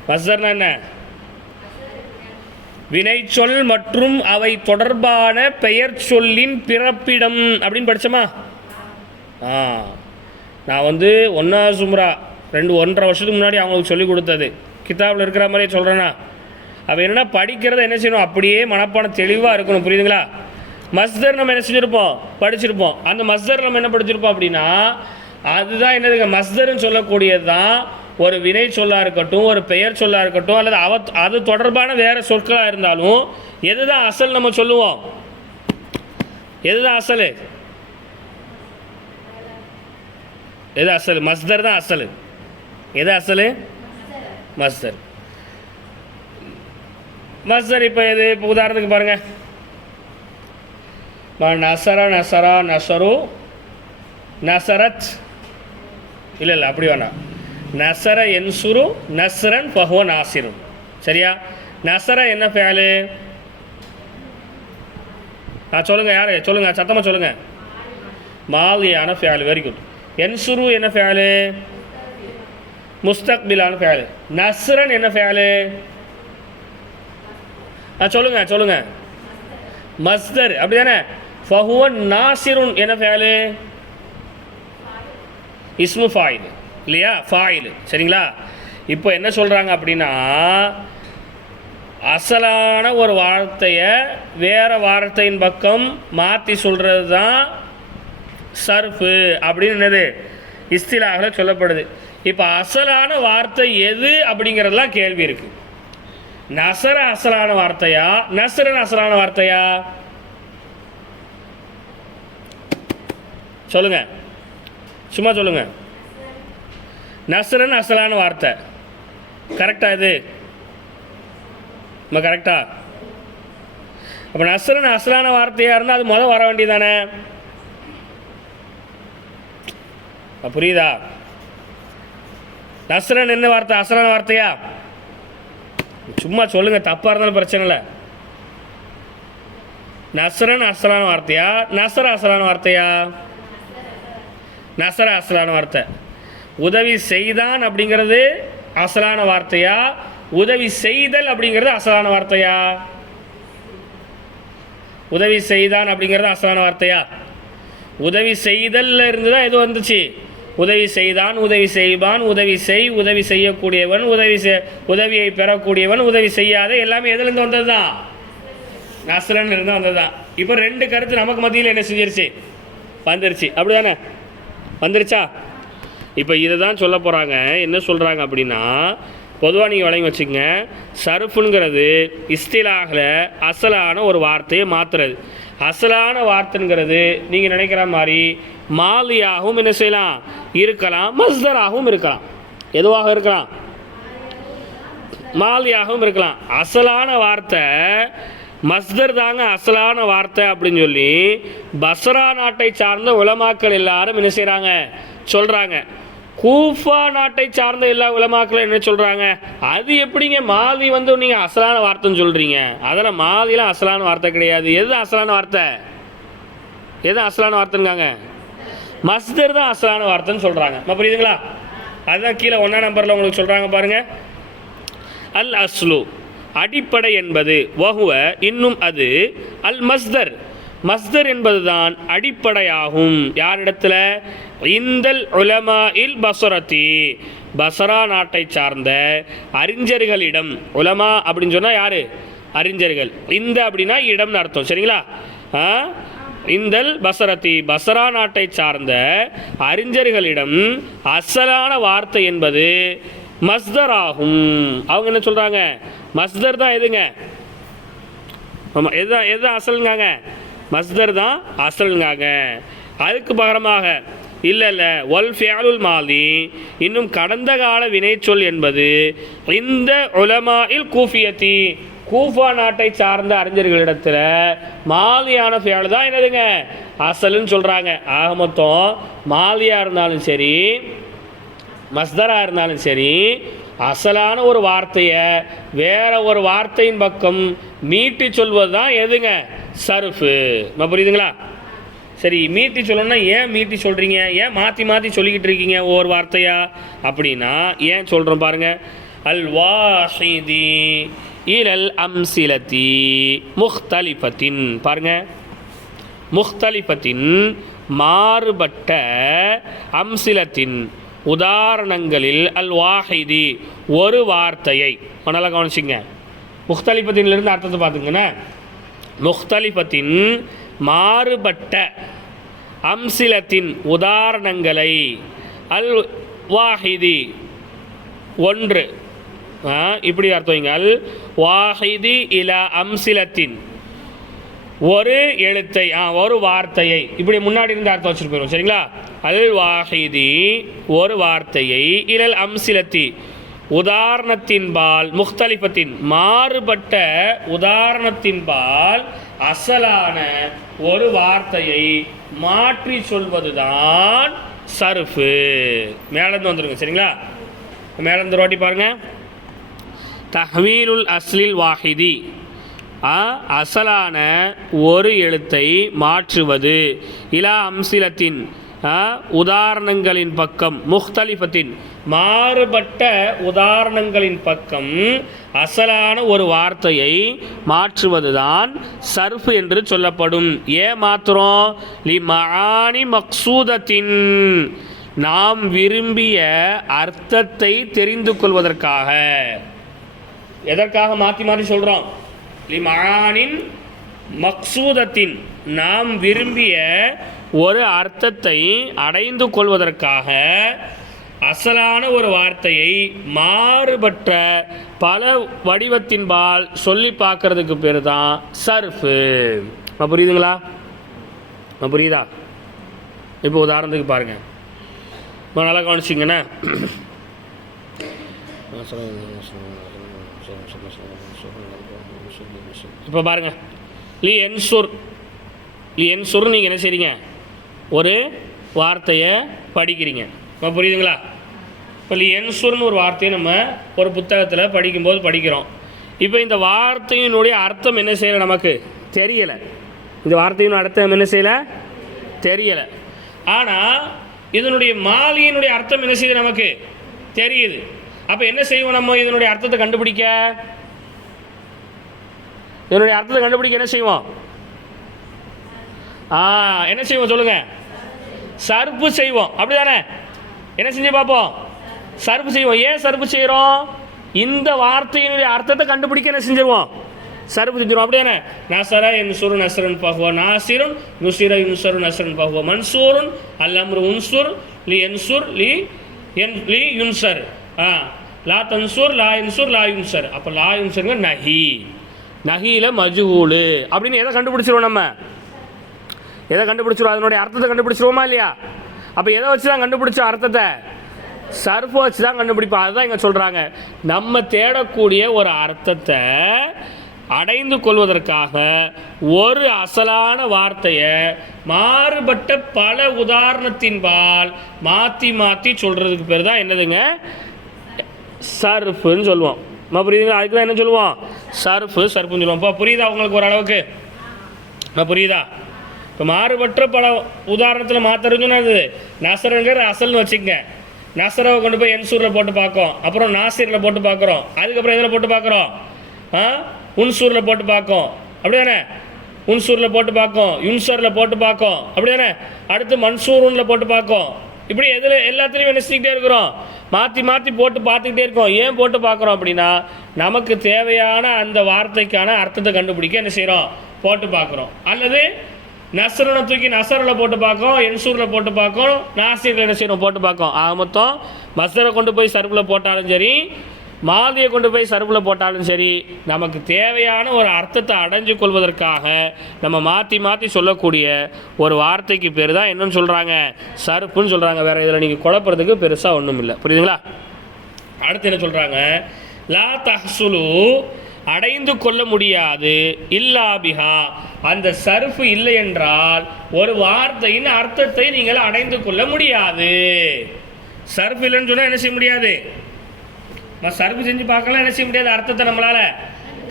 மஸ்தர்னா என்ன, வினைச்சொல் மற்றும் அவை தொடர்பான பெயர் சொல்லின் பிறப்பிடம் அப்படின்னு படித்தோமா? நான் ஒன்றா சும்ரா 1.5 வருஷத்துக்கு முன்னாடி அவங்களுக்கு சொல்லிக் கொடுத்தது, கிதாபில் இருக்கிற மாதிரியே சொல்கிறேன்னா. அவள் என்னென்னா படிக்கிறத என்ன செய்யணும், அப்படியே மனப்பாடம் தெளிவாக இருக்கணும், புரியுதுங்களா? மஸ்தர் நம்ம என்ன செஞ்சுருப்போம், படிச்சிருப்போம். அந்த மஸ்தர் நம்ம என்ன படிச்சிருப்போம் அப்படின்னா, அதுதான் என்னதுங்க மஸ்தர்னு சொல்லக்கூடியது தான் ஒரு வினை சொல்லாக இருக்கட்டும், ஒரு பெயர் சொல்லாக இருக்கட்டும், அல்லது அது தொடர்பான வேறு சொற்களாக இருந்தாலும் எது தான் அசல் நம்ம சொல்லுவோம், எது தான் அசல், எது அசல், மஸ்தர் தான் அசல். எது அசல், மஸ்தர். மஸ்தர் இப்போ எது, இப்போ உதாரணத்துக்கு பாருங்கள், நசர, நசரா, நசரு, நசரத், இல்லை அப்படி வேணாம். நசர என்சுரு நஸ்ரன் ஃபஹுவ நாசிரும். சரியா? நசர என்ன ஃபேலு, சொல்லுங்கள், யார் சொல்லுங்கள், சத்தமாக சொல்லுங்கள். மாலியான ஃபேலு, வெரி குட். என்சுரு என்ன ஃபேலு, முஸ்தக்பிலான ஃபேலு. நஸ்ரன் என்ன ஃபேலு, சொல்லுங்கள் சொல்லுங்கள், மஸ்தர், அப்படி தானே? ஃபஹுவ நாசிருன் என்ன ஃபேலு, இஸ்மு ஃபாயில் இல்லையா, ஃபாயில். சரிங்களா? இப்போ என்ன சொல்கிறாங்க அப்படின்னா, அசலான ஒரு வார்த்தையை வேறு வார்த்தையின் பக்கம் மாற்றி சொல்கிறது தான் சர்ஃபு அப்படின்னு என்னது இஸ்திலாஹில் சொல்லப்படுது. இப்போ அசலான வார்த்தை எது அப்படிங்கிறதுலாம் கேள்வி இருக்குது. நசர அசலான வார்த்தையா, நஸ்ரன் அசலான வார்த்தையா? சொல்லுங்கள், சும்மா சொல்லுங்கள். நஸ்ரன் அசலான வார்த்தை கரெக்டாக இது, நம்ம கரெக்டா? அப்போ நஸ்ரன் அசலான வார்த்தையாக இருந்தால் அது முதல் வர வேண்டியதானே, புரியுதா? நஸ்ரன் என்ன வார்த்தை, அசலான வார்த்தையா? சும்மா சொல்லுங்கள், தப்பாக இருந்தாலும் பிரச்சனை இல்லை. நஸ்ரன் அசலான வார்த்தையா, நசர அசலான வார்த்தையா? நசர அசலான வார்த்தை. உதவி செய்தான் அப்படிங்கிறது அசலான வார்த்தையா, உதவி செய்தல் அப்படிங்கிறது அசலான வார்த்தையா? உதவி செய்தான் அப்படிங்கிறது அசலான வார்த்தையா? உதவி செய்தல்ல இருந்து தான் எது வந்துச்சு? உதவி செய்தான், உதவி செய்வான், உதவி செய், உதவி செய்யக்கூடியவன், உதவியை பெறக்கூடியவன், உதவி செய்யாத, எல்லாமே எதுலேருந்து வந்தது தான்? நஸ்ரன் இருந்து வந்தது தான். இப்போ ரெண்டு கருத்து நமக்கு மத்தியில் என்ன செஞ்சிருச்சு? வந்துருச்சு. அப்படி தானே? வந்துருச்சா? இப்போ இதை தான் சொல்ல போகிறாங்க. என்ன சொல்கிறாங்க அப்படின்னா, பொதுவாக நீங்கள் வழங்கி வச்சுக்கங்க, சர்ஃபுங்கிறது இஸ்திலாகில் அசலான ஒரு வார்த்தையை மாற்றுறது. அசலான வார்த்தைங்கிறது நீங்கள் நினைக்கிற மாதிரி மாலியாகவும் என்ன செய்யலாம், இருக்கலாம், மஸ்தராகவும் இருக்கலாம், எதுவாக இருக்கலாம், மாலியாகவும் இருக்கலாம். அசலான வார்த்தை மஸ்தர் தாங்க அசலான வார்த்தை அப்படின்னு சொல்லி பஸ்ரா நாட்டை சார்ந்த உலமாக்கள் எல்லாரும் என்ன செய்கிறாங்க, சொல்கிறாங்க. கூஃபா நாட்டை சார்ந்த எல்லா உலமாக்களும் என்ன சொல்கிறாங்க, அது எப்படிங்க மாதி நீங்கள் அசலான வார்த்தைன்னு சொல்கிறீங்க? அதெல்லாம் மாதிலாம் அசலான வார்த்தை கிடையாது. எது அசலான வார்த்தை? எது அசலான வார்த்தைங்காங்க? மஸ்தர் தான் அசலான வார்த்தைன்னு சொல்கிறாங்க. புரியுதுங்களா? அதுதான் கீழே 1ஆம் நம்பரில் உங்களுக்கு சொல்கிறாங்க பாருங்கள். அல் அஸ்லு அடிப்படை என்பது, வஹுவ இன்னும் அது, அல் மஸ்தர் மஸ்தர் என்பதுதான் அடிப்படையாகும். யாரிடத்துல? இந்தல் உலமா இல் பஸ்ரதி பஸ்ரா நாட்டை சார்ந்த அறிஞர்களிடம். உலமா அப்படின்னு சொன்னால் யார்? அறிஞர்கள். இந்த அப்படின்னா இடம்னு அர்த்தம். சரிங்களா? இந்தல் பஸ்ரதி பஸ்ரா நாட்டை சார்ந்த அறிஞர்களிடம் அசலான வார்த்தை என்பது மஸ்தர் ஆகும். அவங்க என்ன சொல்கிறாங்க? மஸ்தர் தான் எதுங்க? ஆமாம், எதுதான் அசலுங்காங்க? மஸ்தர் தான் அசலுங்காங்க. அதுக்கு பகரமாக இல்லை ஒல் ஃபியலுல் மாலி இன்னும் கடந்த கால வினைச்சொல் என்பது இந்த உலமா இல் கூஃபியத்தி கூஃபா நாட்டை சார்ந்த அறிஞர்களிடத்தில் மாலியான ஃபியல் தான் என்னதுங்க அசலுன்னு சொல்கிறாங்க. ஆக மொத்தம் மாலியாக இருந்தாலும் சரி, மஸ்தராக இருந்தாலும் சரி, அசலான ஒரு வார்த்தையை வேற ஒரு வார்த்தையின் பக்கம் மீட்டி சொல்வது தான் எதுங்க? சர்ஃபு. புரியுதுங்களா? சரி, மீட்டி சொல்லணும்னா ஏன் மீட்டி சொல்கிறீங்க? ஏன் மாற்றி மாற்றி சொல்லிக்கிட்டு இருக்கீங்க ஒவ்வொரு வார்த்தையா அப்படின்னா ஏன் சொல்கிறோம் பாருங்கள். அல் வாஹிதி இலல் அம்சிலதி முஹ்தலிஃபத்தின். பாருங்கள், முஹ்தலிஃபத்தின் மாறுபட்ட, அம்சிலத்தின் உதாரணங்களில், அல் வாஹிதி ஒரு வார்த்தையை. நல்லா கவனிச்சிங்க, முஹ்தலிஃபத்தின்லேருந்து அர்த்தத்தை பார்த்துங்கண்ணே. முஹ்தலிஃபத்தின் மாறுபட்ட, அம்சிலத்தின் உதாரணங்களை, அல் வாஹிதி ஒன்று, இப்படி அர்த்தம் வைங்க. அல் வாஹிதி இலா அம்சிலத்தின் ஒரு எழுத்தை, ஒரு வார்த்தையை, இப்படி முன்னாடி இருந்து அர்த்தம் வச்சுட்டு போயிடும். சரிங்களா? அல் வாஹிதி ஒரு வார்த்தையை, இலல் அம்சிலத்தி உதாரணத்தின்பால், முஹ்தலிஃபத்தின் மாறுபட்ட உதாரணத்தின்பால் அசலான ஒரு வார்த்தையை மாற்றி சொல்வதுதான் சர்ஃபு. மேலேருந்து வந்துருங்க. சரிங்களா? மேலேருந்து ரோட்டி பாருங்க. தஹ்வீலுல் அஸ்லில் வாஹிதி அசலான ஒரு எழுத்தை மாற்றுவது, இலா அம்சிலத்தின் உதாரணங்களின் பக்கம், முஹ்தலிஃபத்தின் மாறுபட்ட உதாரணங்களின் பக்கம் அசலான ஒரு வார்த்தையை மாற்றுவதுதான் சர்ஃப் என்று சொல்லப்படும். ஏன் மாத்திரம்? லி மஆனி மக்சூதத்தின் நாம் விரும்பிய அர்த்தத்தை தெரிந்து கொள்வதற்காக. எதற்காக மாற்றி மாற்றி சொல்கிறோம்? லி மஆனின் மக்சூதத்தின் நாம் விரும்பிய ஒரு அர்த்தத்தை அடைந்து கொள்வதற்காக அசலான ஒரு வார்த்தையை மாறுபட்ட பல வடிவத்தின்பால் சொல்லி பார்க்கறதுக்கு பேர் தான் சர்ஃபு. புரியுதுங்களா? புரியுதா? இப்போ உதாரணத்துக்கு பாருங்கள், நல்லா கவனிச்சிங்கண்ணே. இப்போ பாருங்கள், லி என்சுர் நீங்கள் என்ன செய்றீங்க? ஒரு வார்த்தையை படிக்கிறீங்க. புரியுதுங்களா? இப்போ லி என்சுர்னு ஒரு வார்த்தையை நம்ம ஒரு புத்தகத்தில் படிக்கும்போது படிக்கிறோம். இப்போ இந்த வார்த்தையினுடைய அர்த்தம் என்ன செய்யலை, நமக்கு தெரியலை. இந்த வார்த்தையின் அர்த்தம் என்ன செய்யலை, தெரியலை. ஆனால் இதனுடைய மாலியினுடைய அர்த்தம் என்ன செய்யுது, நமக்கு தெரியுது. அப்போ என்ன செய்வோம், நம்ம இதனுடைய அர்த்தத்தை கண்டுபிடிக்க என்ன செய்வோம், என்ன செய்வோம் சொல்லுங்கள், சர்ப்பு செய்வோம். அப்படி தானே, என்ன செஞ்சு பார்ப்போம், சர்ப்பு செய்வோம். ஏன் சர்ப்பு செய்கிறோம், இந்த வார்த்தையினுடைய அர்த்தத்தை கண்டுபிடிக்க என்ன செஞ்சிருவோம், சர்ப்பு செஞ்சிருவோம். அப்படி தானே, நசர என்சுரு நசரன் பகுவா, நாசிரும் நுசிர இன்சரு நசரன் பகுவா, மன்சூருன் அல்லம்ரு உன்சுர் லி என்சுர் லி லி யுன்சர், லா தன்சூர் லா என்சுர் லா யுன்சர். அப்போ லா யுன்சருங்க நஹி, நஹியில் மஜ்ஹூலு அப்படின்னு எதை கண்டுபிடிச்சிருவோம், நம்ம எதை கண்டுபிடிச்சிருவோம், அதனுடைய அர்த்தத்தை கண்டுபிடிச்சிருவோமா இல்லையா. அப்போ எதை வச்சு தான் கண்டுபிடிச்சோம் அர்த்தத்தை, சர்ஃபை வச்சு தான் கண்டுபிடிப்போம். அதுதான் இங்கே சொல்கிறாங்க, நம்ம தேடக்கூடிய ஒரு அர்த்தத்தை அடைந்து கொள்வதற்காக ஒரு அசலான வார்த்தையை மாறுபட்ட பல உதாரணத்தின்பால் மாற்றி மாற்றி சொல்கிறதுக்கு பேர் தான் என்னதுங்க, சர்ஃபுன்னு சொல்லுவோம். புரியுதுங்களா, அதுக்கு தான் என்ன சொல்லுவோம், சர்ஃபுன்னு சொல்லுவோம். இப்போ புரியுதா உங்களுக்கு ஓரளவுக்கு, புரியுதா. இப்போ மாறுபட்ட பல உதாரணத்தில் மாற்றுறதுன்னா அது நசரங்கிற அசல்னு வச்சுக்கங்க. நசரவை கொண்டு போய் என்சூரில் போட்டு பார்க்கும், அப்புறம் நாசிரில் போட்டு பார்க்குறோம், அதுக்கப்புறம் இதில் போட்டு பார்க்குறோம், உன்சூரில் போட்டு பார்க்கும். அப்படி தானே, உன்சூரில் போட்டு பார்க்கும், யுன்சரில் போட்டு பார்க்கும். அப்படி தானே, அடுத்து மன்சூருனில் போட்டு பார்க்கும். இப்படி எதில் எல்லாத்துலேயும் என்ன செஞ்சுக்கிட்டே இருக்கிறோம், மாற்றி மாற்றி போட்டு பார்த்துக்கிட்டே இருக்கோம். ஏன் போட்டு பார்க்குறோம் அப்படின்னா, நமக்கு தேவையான அந்த வார்த்தைக்கான அர்த்தத்தை கண்டுபிடிக்க என்ன செய்கிறோம், போட்டு பார்க்குறோம். அல்லது நசரனை தூக்கி நசரில் போட்டு பார்க்கும், என்சூரில் போட்டு பார்க்கும், நாசிரில் என்ன செய்யணும் போட்டு பார்க்கும். ஆக மொத்தம் மசரை கொண்டு போய் சர்ஃபில் போட்டாலும் சரி, மாதியை கொண்டு போய் சர்ஃபில் போட்டாலும் சரி, நமக்கு தேவையான ஒரு அர்த்தத்தை அடைஞ்சு கொள்வதற்காக நம்ம மாற்றி மாற்றி சொல்லக்கூடிய ஒரு வார்த்தைக்கு பேர் தான் என்னன்னு சொல்கிறாங்க, சர்ஃபுன்னு சொல்கிறாங்க. வேறு இதில் நீங்கள் குழப்பறதுக்கு பெருசாக ஒன்றும் இல்லை. புரியுதுங்களா. அடுத்து என்ன சொல்கிறாங்க, லா தஹ்சுலு அடைந்து கொள்ள முடியாது, இல்லாபிஹா அந்த சர்ஃபு இல்லை என்றால் ஒரு வார்த்தையின் அர்த்தத்தை நீங்கள் அடைந்து கொள்ள முடியாது. சர்ஃப் இல்லைன்னு சொன்னால் என்ன செய்ய முடியாது, சர்ஃபு செஞ்சு பார்க்கலாம், என்ன செய்ய முடியாது, அர்த்தத்தை நம்மளால்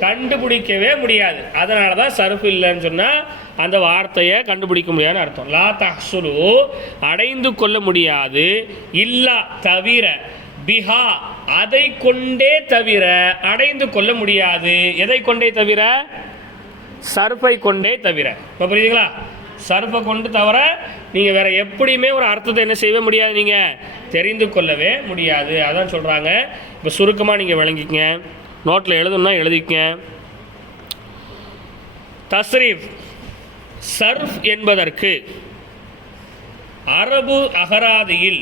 கண்டுபிடிக்கவே முடியாது. அதனால தான் சர்ஃபு இல்லைன்னு சொன்னால் அந்த வார்த்தையை கண்டுபிடிக்க முடியாதுன்னு அர்த்தம். லா தஹ்சுலு அடைந்து கொள்ள முடியாது, இல்லா தவிர, பிஹா அதை கொண்டே தவிர அடைந்து கொள்ள முடியாது. எதை கொண்டே தவிர, சர்ஃபை கொண்டே தவிர. இப்போ புரியுதுங்களா, சர்ஃபை கொண்டு தவிர நீங்கள் வேறு எப்படியுமே ஒரு அர்த்தத்தை என்ன செய்யவே முடியாது, நீங்கள் தெரிந்து கொள்ளவே முடியாது. அதான் சொல்கிறாங்க. இப்போ சுருக்கமாக நீங்கள் விளங்கிக்கங்க, நோட்டில் எழுதணும்னா எழுதிக்கங்க. தஸ்ரீஃப், சர்ஃப் என்பதற்கு அரபு அகராதியில்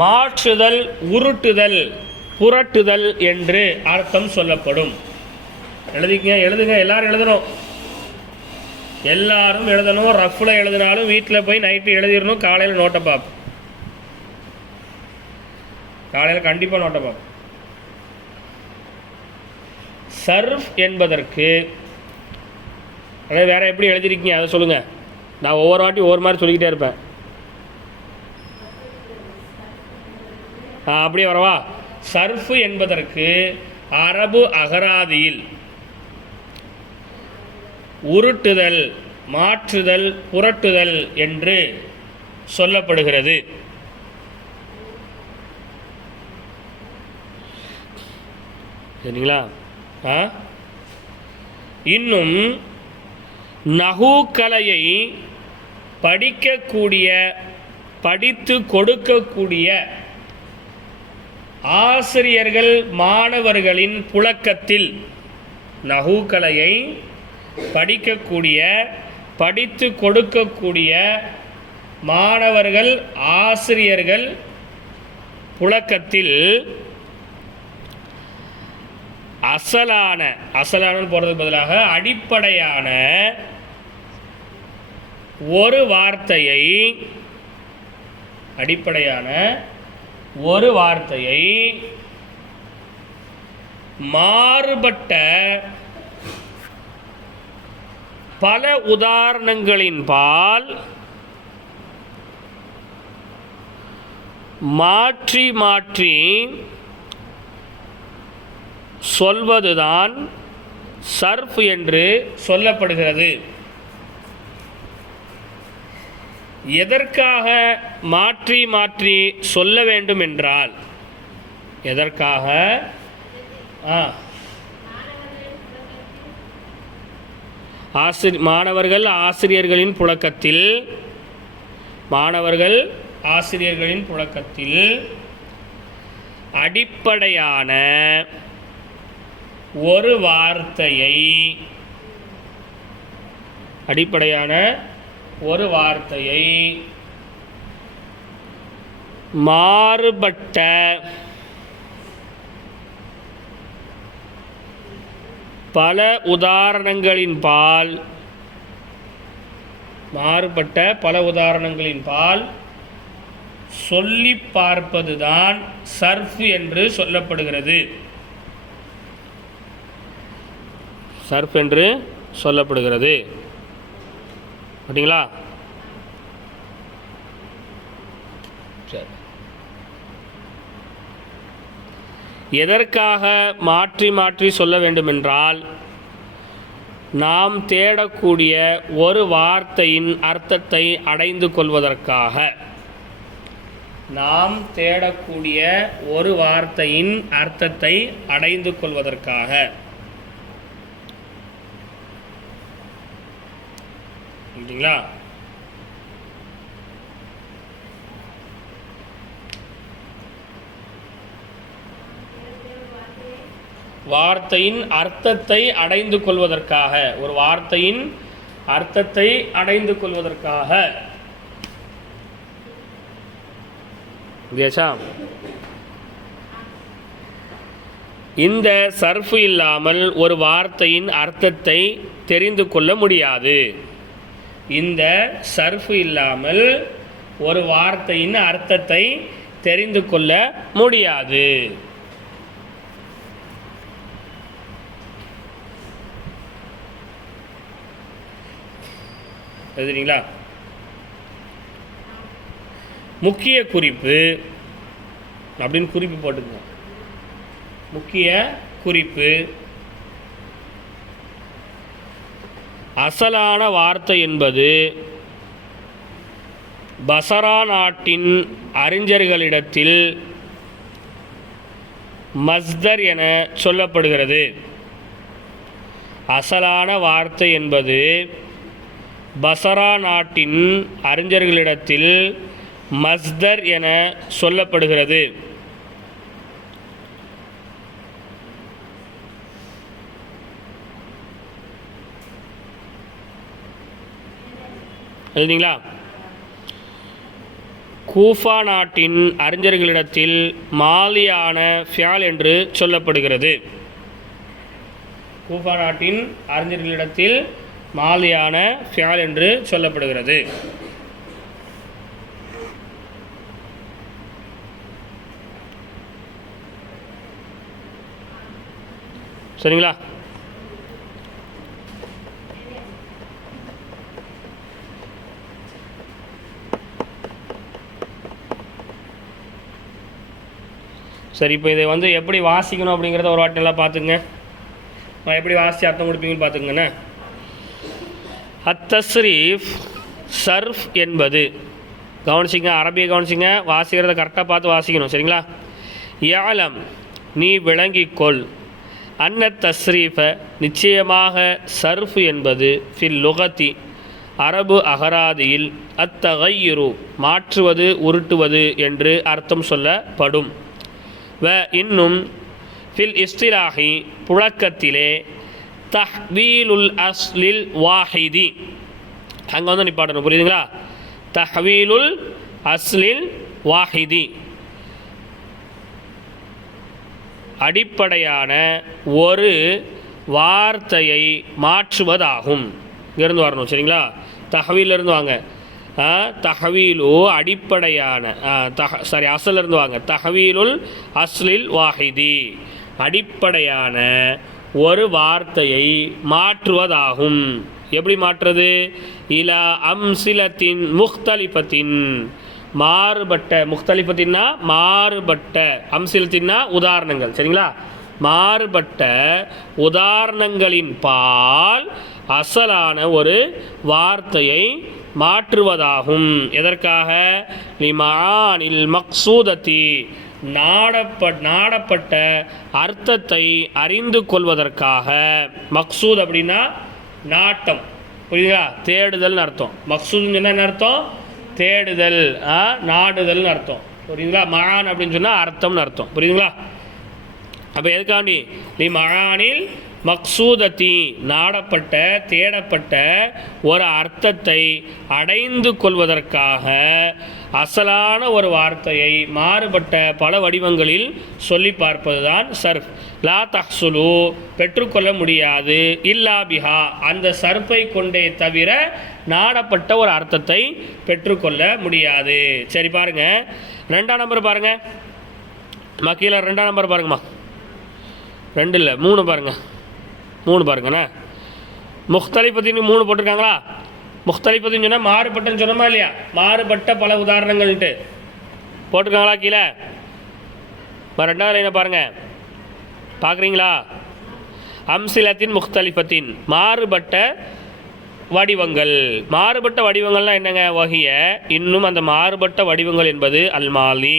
மாற்றுதல், உருட்டுதல், புரட்டுதல் என்று அர்த்தம் சொல்லப்படும். எழுதிக்கங்க, எழுதுங்க, எல்லாரும் எழுதணும், எல்லாரும் எழுதணும். ரஃப்பில் எழுதினாலும் வீட்டில் போய் நைட்டு எழுதிடணும். காலையில் நோட்டை பார்ப்போம், காலையில் கண்டிப்பாக நோட்டை பார்ப்போம். சர்ஃப் என்பதற்கு அதாவது வேறு எப்படி எழுதிருக்கீங்க அதை சொல்லுங்கள். நான் ஒவ்வொரு வாட்டி ஒவ்வொரு மாதிரி சொல்லிக்கிட்டே இருப்பேன். அப்படியே வரவா. சர்ஃபு என்பதற்கு அரபு அகராதியில் உருட்டுதல், மாற்றுதல், புரட்டுதல் என்று சொல்லப்படுகிறது. சரிங்களா. இன்னும் நஹூக்கலையை படிக்கக்கூடிய, படித்து கொடுக்கக்கூடிய ஆசிரியர்கள் மாணவர்களின் புழக்கத்தில், நஹூக்கலையை படிக்கக்கூடிய, படித்து கொடுக்கக்கூடிய மாணவர்கள் ஆசிரியர்கள் புழக்கத்தில் அசலான போகிறதுக்கு பதிலாக அடிப்படையான ஒரு வார்த்தையை, அடிப்படையான ஒரு வார்த்தையை மாறுபட்ட பல உதாரணங்களின்பால் மாற்றி மாற்றி சொல்வதுதான் சர்ஃப் என்று சொல்லப்படுகிறது. எதற்காக மாற்றி மாற்றி சொல்ல வேண்டும் என்றால், எதற்காக மாணவர்கள் ஆசிரியர்களின் புழக்கத்தில் அடிப்படையான ஒரு வார்த்தையை மாறுபட்ட பல உதாரணங்களின் பால் சொல்லி பார்ப்பதுதான் சர்ஃப் என்று சொல்லப்படுகிறது. அப்படிங்களா? சரி. எதற்காக மாற்றி மாற்றி சொல்ல வேண்டுமென்றால், நாம் தேடக்கூடிய ஒரு வார்த்தையின் அர்த்தத்தை அடைந்து கொள்வதற்காக. சரிங்களா? வார்த்தையின் அர்த்தத்தை அடைந்து கொள்வதற்காக, ஒரு வார்த்தையின் அர்த்தத்தை அடைந்து கொள்வதற்காக. இந்த சர்ஃப் இல்லாமல் ஒரு வார்த்தையின் அர்த்தத்தை தெரிந்து கொள்ள முடியாது. இந்த சர்ஃப் இல்லாமல் ஒரு வார்த்தையின் அர்த்தத்தை தெரிந்து கொள்ள முடியாது. எழுதுறீங்களா? முக்கிய குறிப்பு அப்படின்னு குறிப்பு போட்டுக்கோங்க. முக்கிய குறிப்பு. அசலான வார்த்தை என்பது பசரா நாட்டின் அறிஞர்களிடத்தில் மஸ்தர் என சொல்லப்படுகிறது. அசலான வார்த்தை என்பது பசரா நாட்டின் அறிஞர்களிடத்தில் மஸ்தர் என சொல்லப்படுகிறது. எழுதிங்களா? கூஃபா நாட்டின் அறிஞர்களிடத்தில் மாலியான ஃபியால் என்று சொல்லப்படுகிறது. கூஃபா நாட்டின் அறிஞர்களிடத்தில் மாலியான ஃபியால் என்று சொல்லப்படுகிறது. சரிங்களா? சரி, இப்போ இதை எப்படி வாசிக்கணும் அப்படிங்கிறத ஒரு வாட்டி நல்லா பார்த்துங்க. எப்படி வாசித்து அர்த்தம் கொடுப்பீங்கன்னு பார்த்துங்கண்ணே. அத்தஸ்ரீஃப் சர்ஃப் என்பது, கவனிச்சிங்க, அரபியை கவனிச்சிங்க, வாசிக்கிறத கரெக்டாக பார்த்து வாசிக்கணும். சரிங்களா? யாலம், நீ விளங்கிக்கொள், அன்ன தஸ்ரீஃப, நிச்சயமாக சர்ஃப் என்பது ஃபில் லுகத்தி, அரபு அகராதியில் அத்தகையுரு, மாற்றுவது, உருட்டுவது என்று அர்த்தம் சொல்லப்படும். வ இன்னும் ஃபில் இஸ்திலாஹி, புழக்கத்திலே தஹ்வீலுல் அஸ்லில் வாஹிதி, அங்கே நிப்பாட்டணும். புரியுதுங்களா? தஹ்வீலுல் அஸ்லில் வாஹிதி, அடிப்படையான ஒரு வார்த்தையை மாற்றுவதாகும். இங்கேருந்து வரணும். சரிங்களா? தஹ்வீலிருந்து வாங்க. தஹ்வீலு அடிப்படையான, அசலிருந்து வாங்க. தஹ்வீலுல் அஸ்லில் வாஹிதி, அடிப்படையான ஒரு வார்த்தையை மாற்றுவதாகும். எப்படி மாற்றுறது? இலா அம்சிலத்தின் முக்தலிஃபத்தின், மாறுபட்ட, முக்தலிஃபத்தின்னா மாறுபட்ட, அம்சிலத்தின்னா உதாரணங்கள். சரிங்களா? மாறுபட்ட உதாரணங்களின் பால் அசலான ஒரு வார்த்தையை மாற்றுவதாகும். எதற்காக? லிமானில் மக்சூதத்தி நாடப்பட்ட அர்த்தத்தை அறிந்து கொள்வதற்காக. மக்சூத் அப்படின்னா நாட்டம், புரியுதா? தேடுதல்னு அர்த்தம். மக்சூதுன்னு சொன்னால் என்ன அர்த்தம்? தேடுதல், நாடுதல்னு அர்த்தம், புரியுதுங்களா? மகான் அப்படின்னு சொன்னால் அர்த்தம்னு அர்த்தம், புரியுதுங்களா? அப்போ எதுக்காண்டி? நீ மகானில் மக்சூதத்தி நாடப்பட்ட தேடப்பட்ட ஒரு அர்த்தத்தை அடைந்து கொள்வதற்காக அசலான ஒரு வார்த்தையை மாறுபட்ட பல வடிவங்களில் சொல்லி பார்ப்பது தான் சர்ஃப். லா தஹ்சுலு பெற்றுக்கொள்ள முடியாது, இல்லா பிஹா அந்த சர்ஃபை கொண்டே தவிர நாடப்பட்ட ஒரு அர்த்தத்தை பெற்றுக்கொள்ள முடியாது. சரி பாருங்க, 2ஆம் நம்பர் பாருங்க. கீழே 2ஆம் நம்பர் பாருங்கம்மா. 2 இல்லை 3 பாருங்க. 3 பாருங்கண்ணா. முக்தலிஃபத்தின் 3 போட்டிருக்காங்களா? முக்தலிஃபத்தின்னு சொன்னால் மாறுபட்டுன்னு சொன்னோமா இல்லையா? மாறுபட்ட பல உதாரணங்கள்ட்டு போட்டிருக்காங்களா கீழே? 2வது லைனை பாருங்க, பார்க்குறீங்களா? அம்சிலத்தின் முக்தலிஃபத்தின் மாறுபட்ட வடிவங்கள். மாறுபட்ட வடிவங்கள்லாம் என்னங்க? வகிய இன்னும் அந்த மாறுபட்ட வடிவங்கள் என்பது அல் மாலி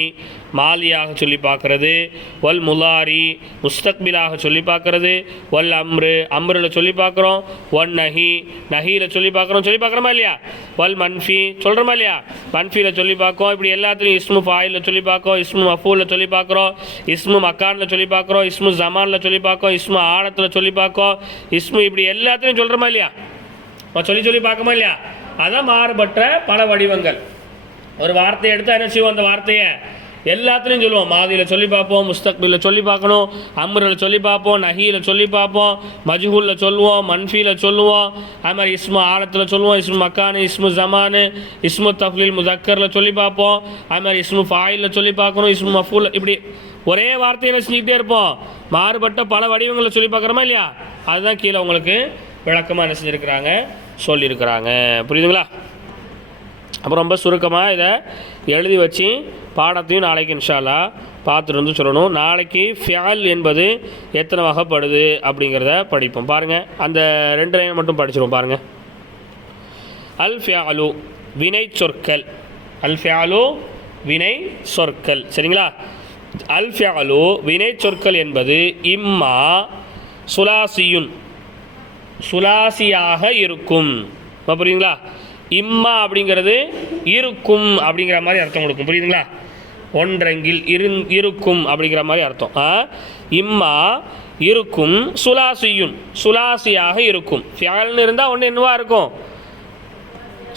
மாலியாக சொல்லி பார்க்கறது, வல் முலாரி முஸ்தக்பிலாக சொல்லி பார்க்கறது, வல் அம்ரு அம்ரில் சொல்லி பார்க்குறோம், ஒன் நஹி நஹியில் சொல்லி பார்க்குறோமா இல்லையா? வல் மன்ஃபி சொல்கிறோமா இல்லையா? மன்ஃபியில் சொல்லி பார்க்கோம். இப்படி எல்லாத்துலையும் இஸ்மு ஃபாயிலில் சொல்லி பார்க்கோம், இஸ்மு மஃபூலில் சொல்லி பார்க்குறோம், இஸ்மு மக்கானில் சொல்லி பார்க்குறோம், இஸ்மு ஜமானில் சொல்லி பார்க்கோம், இஸ்மு ஆழத்தில் சொல்லி பார்க்கோம், இஸ்மு இப்படி எல்லாத்துலையும் சொல்கிறோமா இல்லையா? சொல்லி பார்க்கமா இல்லையா? அதான் மாறுபட்ட பல வடிவங்கள். ஒரு வார்த்தையை எடுத்தால் என்ன செய்வோம்? அந்த வார்த்தையை எல்லாத்துலேயும் சொல்லுவோம். மாதியில் சொல்லி பார்ப்போம், முஸ்தக்பிலில் சொல்லி பார்க்கணும், அம்ரில் சொல்லி பார்ப்போம், நஹியில் சொல்லி பார்ப்போம், மஜ்ஹூலில் சொல்லுவோம், மன்ஃபியில் சொல்லுவோம், அது மாதிரி இஸ்மு ஆலத்தில் சொல்லுவோம், இஸ்மு மக்கானு, இஸ்மு ஜமானு, இஸ்மு தஃப்லீல் முதக்கரில் சொல்லி பார்ப்போம், அது மாதிரி இஸ்மு ஃபாயிலில் சொல்லி பார்க்கணும், இஸ்மு மஃபூல், இப்படி ஒரே வார்த்தையை செஞ்சுக்கிட்டே இருப்போம். மாறுபட்ட பல வடிவங்களை சொல்லி பார்க்குறோமா இல்லையா? அதுதான் கீழே உங்களுக்கு விளக்கமாக என்ன செஞ்சுருக்கிறாங்க, சொல்லியிருக்கிறாங்க. புரியுதுங்களா? அப்புறம் ரொம்ப சுருக்கமாக இதை எழுதி வச்சு பாடத்தையும் நாளைக்கு இன்ஷா அல்லாஹ் பார்த்துட்டு வந்து சொல்லணும். நாளைக்கு ஃபியால் என்பது எத்தனை வகைப்படுது அப்படிங்கிறத படிப்போம். பாருங்கள், அந்த 2 லைன் மட்டும் படிச்சிருவோம். பாருங்கள், அல் ஃபியாலு வினை சொற்கள். அல் ஃபியாலு வினை சொற்கள். சரிங்களா? அல் ஃபியாலு வினை சொற்கள் என்பது இம்மா சுலாசியுன் சுலாசியாக இருக்கும். புரியுதுங்களா? இம்மா அப்படிங்கிறது இருக்கும் அப்படிங்கிற மாதிரி அர்த்தம் கொடுக்கும். புரியுதுங்களா? ஒன்றங்கில் இருக்கும் அப்படிங்கிற மாதிரி அர்த்தம். இம்மா இருக்கும், சுலாசியுன் சுலாசியாக இருக்கும். ஃபியால்னு இருந்தால் ஒன்று என்னவா இருக்கும்?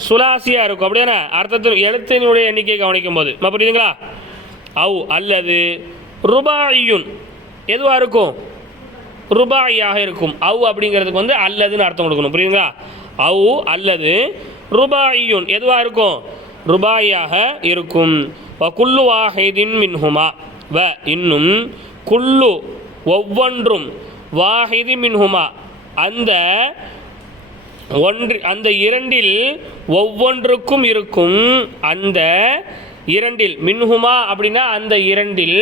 சுலாசியாக இருக்கும். அப்படியான அர்த்தத்தின் எழுத்தினுடைய எண்ணிக்கை கவனிக்கும் போது புரியுதுங்களா? அவு அல்லது ருபாயுன் எதுவாக இருக்கும்? ருபாயாக இருக்கும். அவு அப்படிங்கிறதுக்கு வந்து அல்லதுன்னு அர்த்தம் கொடுக்கணும். புரியுதுங்களா? அவு அல்லது ருபாயுன் எதுவாக இருக்கும்? ருபாயாக இருக்கும். வ குல்லு வாஹிதின் மின்ஹுமா வ இன்னும் குல்லு ஒவ்வொன்றும் வாஹிதி மின்ஹுமா அந்த இரண்டில் ஒவ்வொன்றுக்கும் இருக்கும். அந்த இரண்டில் மின்ஹுமா அப்படின்னா அந்த இரண்டில்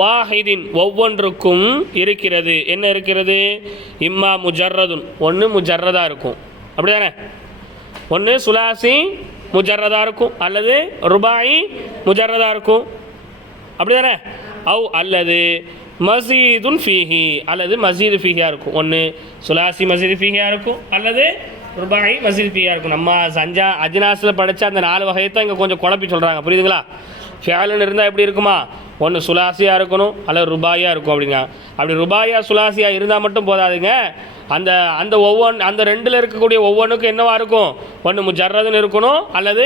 வாஹிதின் ஒவ்வொன்றுக்கும் இருக்கிறது. என்ன இருக்கிறது? இம்மா முஜர்ரதுன் ஒன்று முஜர்ரதாக இருக்கும். அப்படிதானே? ஒன்று சுலாசி முஜர்ரதாக இருக்கும், அல்லது ருபாயி முஜர்ரதாக இருக்கும். அப்படிதானே? அவு அல்லது மசீதுன் ஃபீஹி அல்லது மசீது ஃபீஹியாக இருக்கும். ஒன்று சுலாசி மசீது ஃபீஹியாக இருக்கும், அல்லது ருபாயி மசீது ஃபீஹியாக இருக்கும். நம்ம அஜ்னாஸில் படித்த அந்த 4 வகையை தான் இங்கே கொஞ்சம் குழப்பி சொல்கிறாங்க. புரியுதுங்களா? ஃபியாலுன்னு இருந்தால் எப்படி இருக்குமா? ஒன்று சுலாசியாக இருக்கணும், அல்லது ருபாயாக இருக்கும். அப்படிங்க அப்படி ருபாயா சுலாசியாக இருந்தால் மட்டும் போதாதுங்க. அந்த அந்த 2ல் இருக்கக்கூடிய ஒவ்வொன்றுக்கும் என்னவாக இருக்கும்? ஒன்று முஜர்ரதுன்னு இருக்கணும், அல்லது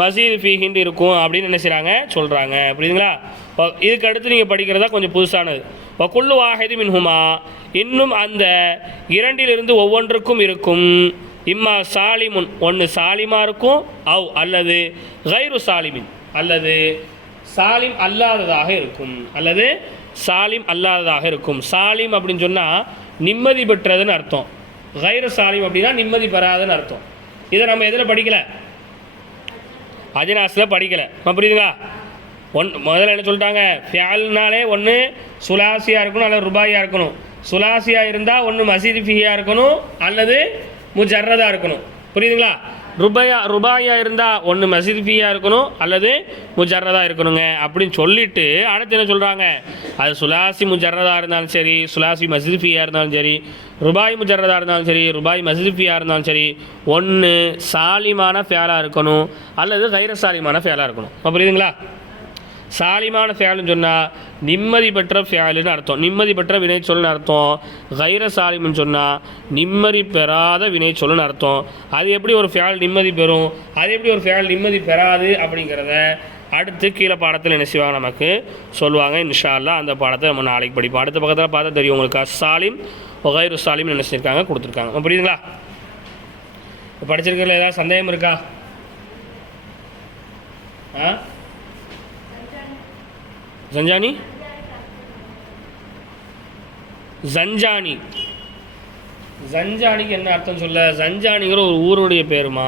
மசீது ஃபீஹின்னு இருக்கும் அப்படின்னு என்ன செய்கிறாங்க, சொல்கிறாங்க. புரியுதுங்களா? இதுக்கு அடுத்து நீங்கள் படிக்கிறதா கொஞ்சம் புதுசானது. இப்போ குல்லு வாஹிதி மின்ஹுமா இன்னும் அந்த இரண்டிலிருந்து ஒவ்வொன்றுக்கும் இருக்கும். இம்மா சாலிமுன் ஒன்று சாலிமாக இருக்கும், அவ் அல்லது கைரு சாலிமின் அல்லது சாலிம் அல்லாததாக இருக்கும். அல்லது சாலிம் அல்லாததாக இருக்கும். சாலிம் அப்படின்னு சொன்னால் நிம்மதி பெற்றதுன்னு அர்த்தம். கைரு சாலிம் அப்படின்னா நிம்மதி பெறாதுன்னு அர்த்தம். இதை நம்ம எதில் படிக்கலை? அஜ்னாஸில் படிக்கலை. புரியுதுங்களா? முதல்ல என்ன சொல்லிட்டாங்க? ஃபியால்னாலே ஒன்று சுலாசியாக இருக்கணும், அல்லது ருபாயாக இருக்கணும். சுலாசியாக இருந்தால் ஒன்று மசீது ஃபீஹியாக இருக்கணும், அல்லது முஜர்ரதாக இருக்கணும். புரியுதுங்களா? ருபாயா இருந்தால் ஒன்று மஸ்ஜித் ஃபீயாக இருக்கணும் அல்லது முஜர்ரதாக இருக்கணுங்க அப்படின்னு சொல்லிவிட்டு அடுத்து என்ன சொல்கிறாங்க, அது சுலாசி முஜர்ரதாக இருந்தாலும் சரி, சுலாசி மஸ்ஜித் ஃபீயாக இருந்தாலும் சரி, ருபாய் முஜர்ரதாக இருந்தாலும் சரி, ருபாய் மஸ்ஜித் ஃபீயாக இருந்தாலும் சரி, ஒன்று சாலிமான ஃபேலாக இருக்கணும் அல்லது கைர சாலிமான ஃபேலாக இருக்கணும். அப்போ புரியுதுங்களா? சாலிமான ஃபேலுன்னு சொன்னால் நிம்மதி பெற்ற ஃபேலுன்னு அர்த்தம், நிம்மதி பெற்ற வினை சொல்லுன்னு அர்த்தம். கைர சாலிம்னு சொன்னால் நிம்மதி பெறாத வினை சொல்லுன்னு அர்த்தம். அது எப்படி ஒரு ஃபேல் நிம்மதி பெறும், அது எப்படி ஒரு ஃபேல் நிம்மதி பெறாது அப்படிங்கிறத அடுத்து கீழே பாடத்தில் என்ன செய்வாங்க நமக்கு சொல்லுவாங்க. இன்ஷா அல்லாஹ் அந்த பாடத்தை நம்ம நாளைக்கு படிப்போம். அடுத்த பக்கத்தில் பார்த்தா தெரியும் உங்களுக்கு. அஸ்ஸாலிம் கைரு சாலிம் என்ன செஞ்சுருக்காங்க, கொடுத்துருக்காங்க. புரியுதுங்களா? படிச்சிருக்கிறதுல ஏதாவது சந்தேகம் இருக்கா? ஜஞ்சானி ஜஞ்சானி ஜஞ்சானிக்கு என்ன அர்த்தம் சொல்ல? ஜஞ்சானிங்கிற ஒரு ஊருடைய பேருமா?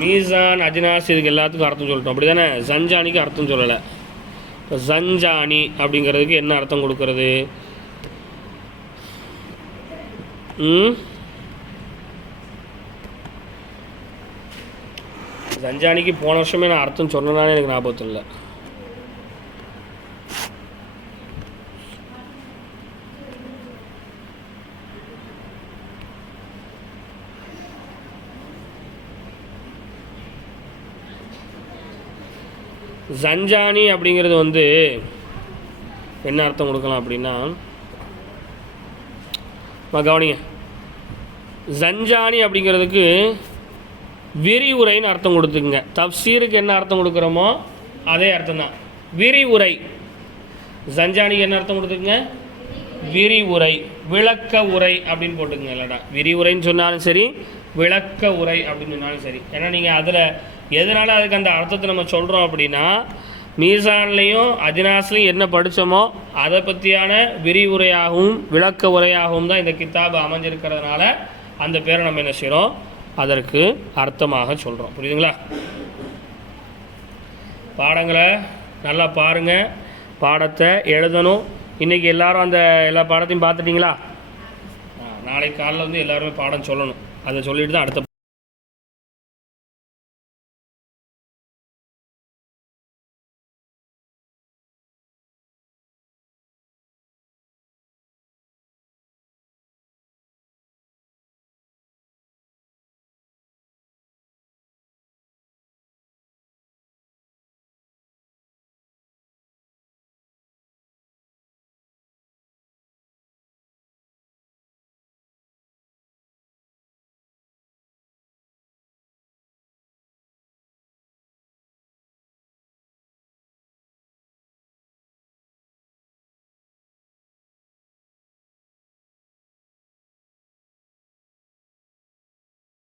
மீசான் அஜ்னாஸ் இதுக்கு எல்லாத்துக்கும் அர்த்தம் சொல்லிட்டோம், அப்படி தானே? ஜஞ்சானிக்கு அர்த்தம் சொல்லலை. ஜஞ்சானி அப்படிங்கிறதுக்கு என்ன அர்த்தம் கொடுக்கறது? ஜஞ்சானிக்கு போன வருஷமே நான் அர்த்தம் சொன்னதானே எனக்கு ஞாபகத்தில் இல்லை. ஜஞ்சானி அப்படிங்கிறது வந்து என்ன அர்த்தம் கொடுக்கலாம் அப்படின்னா, கவனிங்க, ஜஞ்சானி அப்படிங்கிறதுக்கு விரிவுரைன்னு அர்த்தம் கொடுத்துக்குங்க. தப்சீருக்கு என்ன அர்த்தம் கொடுக்குறோமோ அதே அர்த்தம் தான், விரிவுரை. ஜஞ்சானிக்கு என்ன அர்த்தம் கொடுத்துக்குங்க? விரிவுரை, விளக்க உரை அப்படின்னு போட்டுக்குங்க. இல்லைடா விரிவுரைன்னு சொன்னாலும் சரி, விளக்க உரை அப்படின்னு சொன்னாலும் சரி. ஏன்னா நீங்கள் அதில் எதனால் அதுக்கு அந்த அர்த்தத்தை நம்ம சொல்கிறோம் அப்படின்னா, மீசான்லேயும் அஜ்னாஸ்லையும் என்ன படித்தோமோ அதை பற்றியான விரிவுரையாகவும் விளக்க உரையாகவும் தான் இந்த கித்தாபு அமைஞ்சிருக்கிறதுனால அந்த பேரை நம்ம என்ன செய்கிறோம், அதற்கு அர்த்தமாக சொல்கிறோம். புரியுதுங்களா? பாடங்களை நல்லா பாருங்கள், பாடத்தை எழுதணும். இன்றைக்கி எல்லோரும் அந்த எல்லா பாடத்தையும் பார்த்துட்டிங்களா? நாளைக்கு காலையில் வந்து எல்லாருமே பாடம் சொல்லணும். அதை சொல்லிட்டு தான் அடுத்த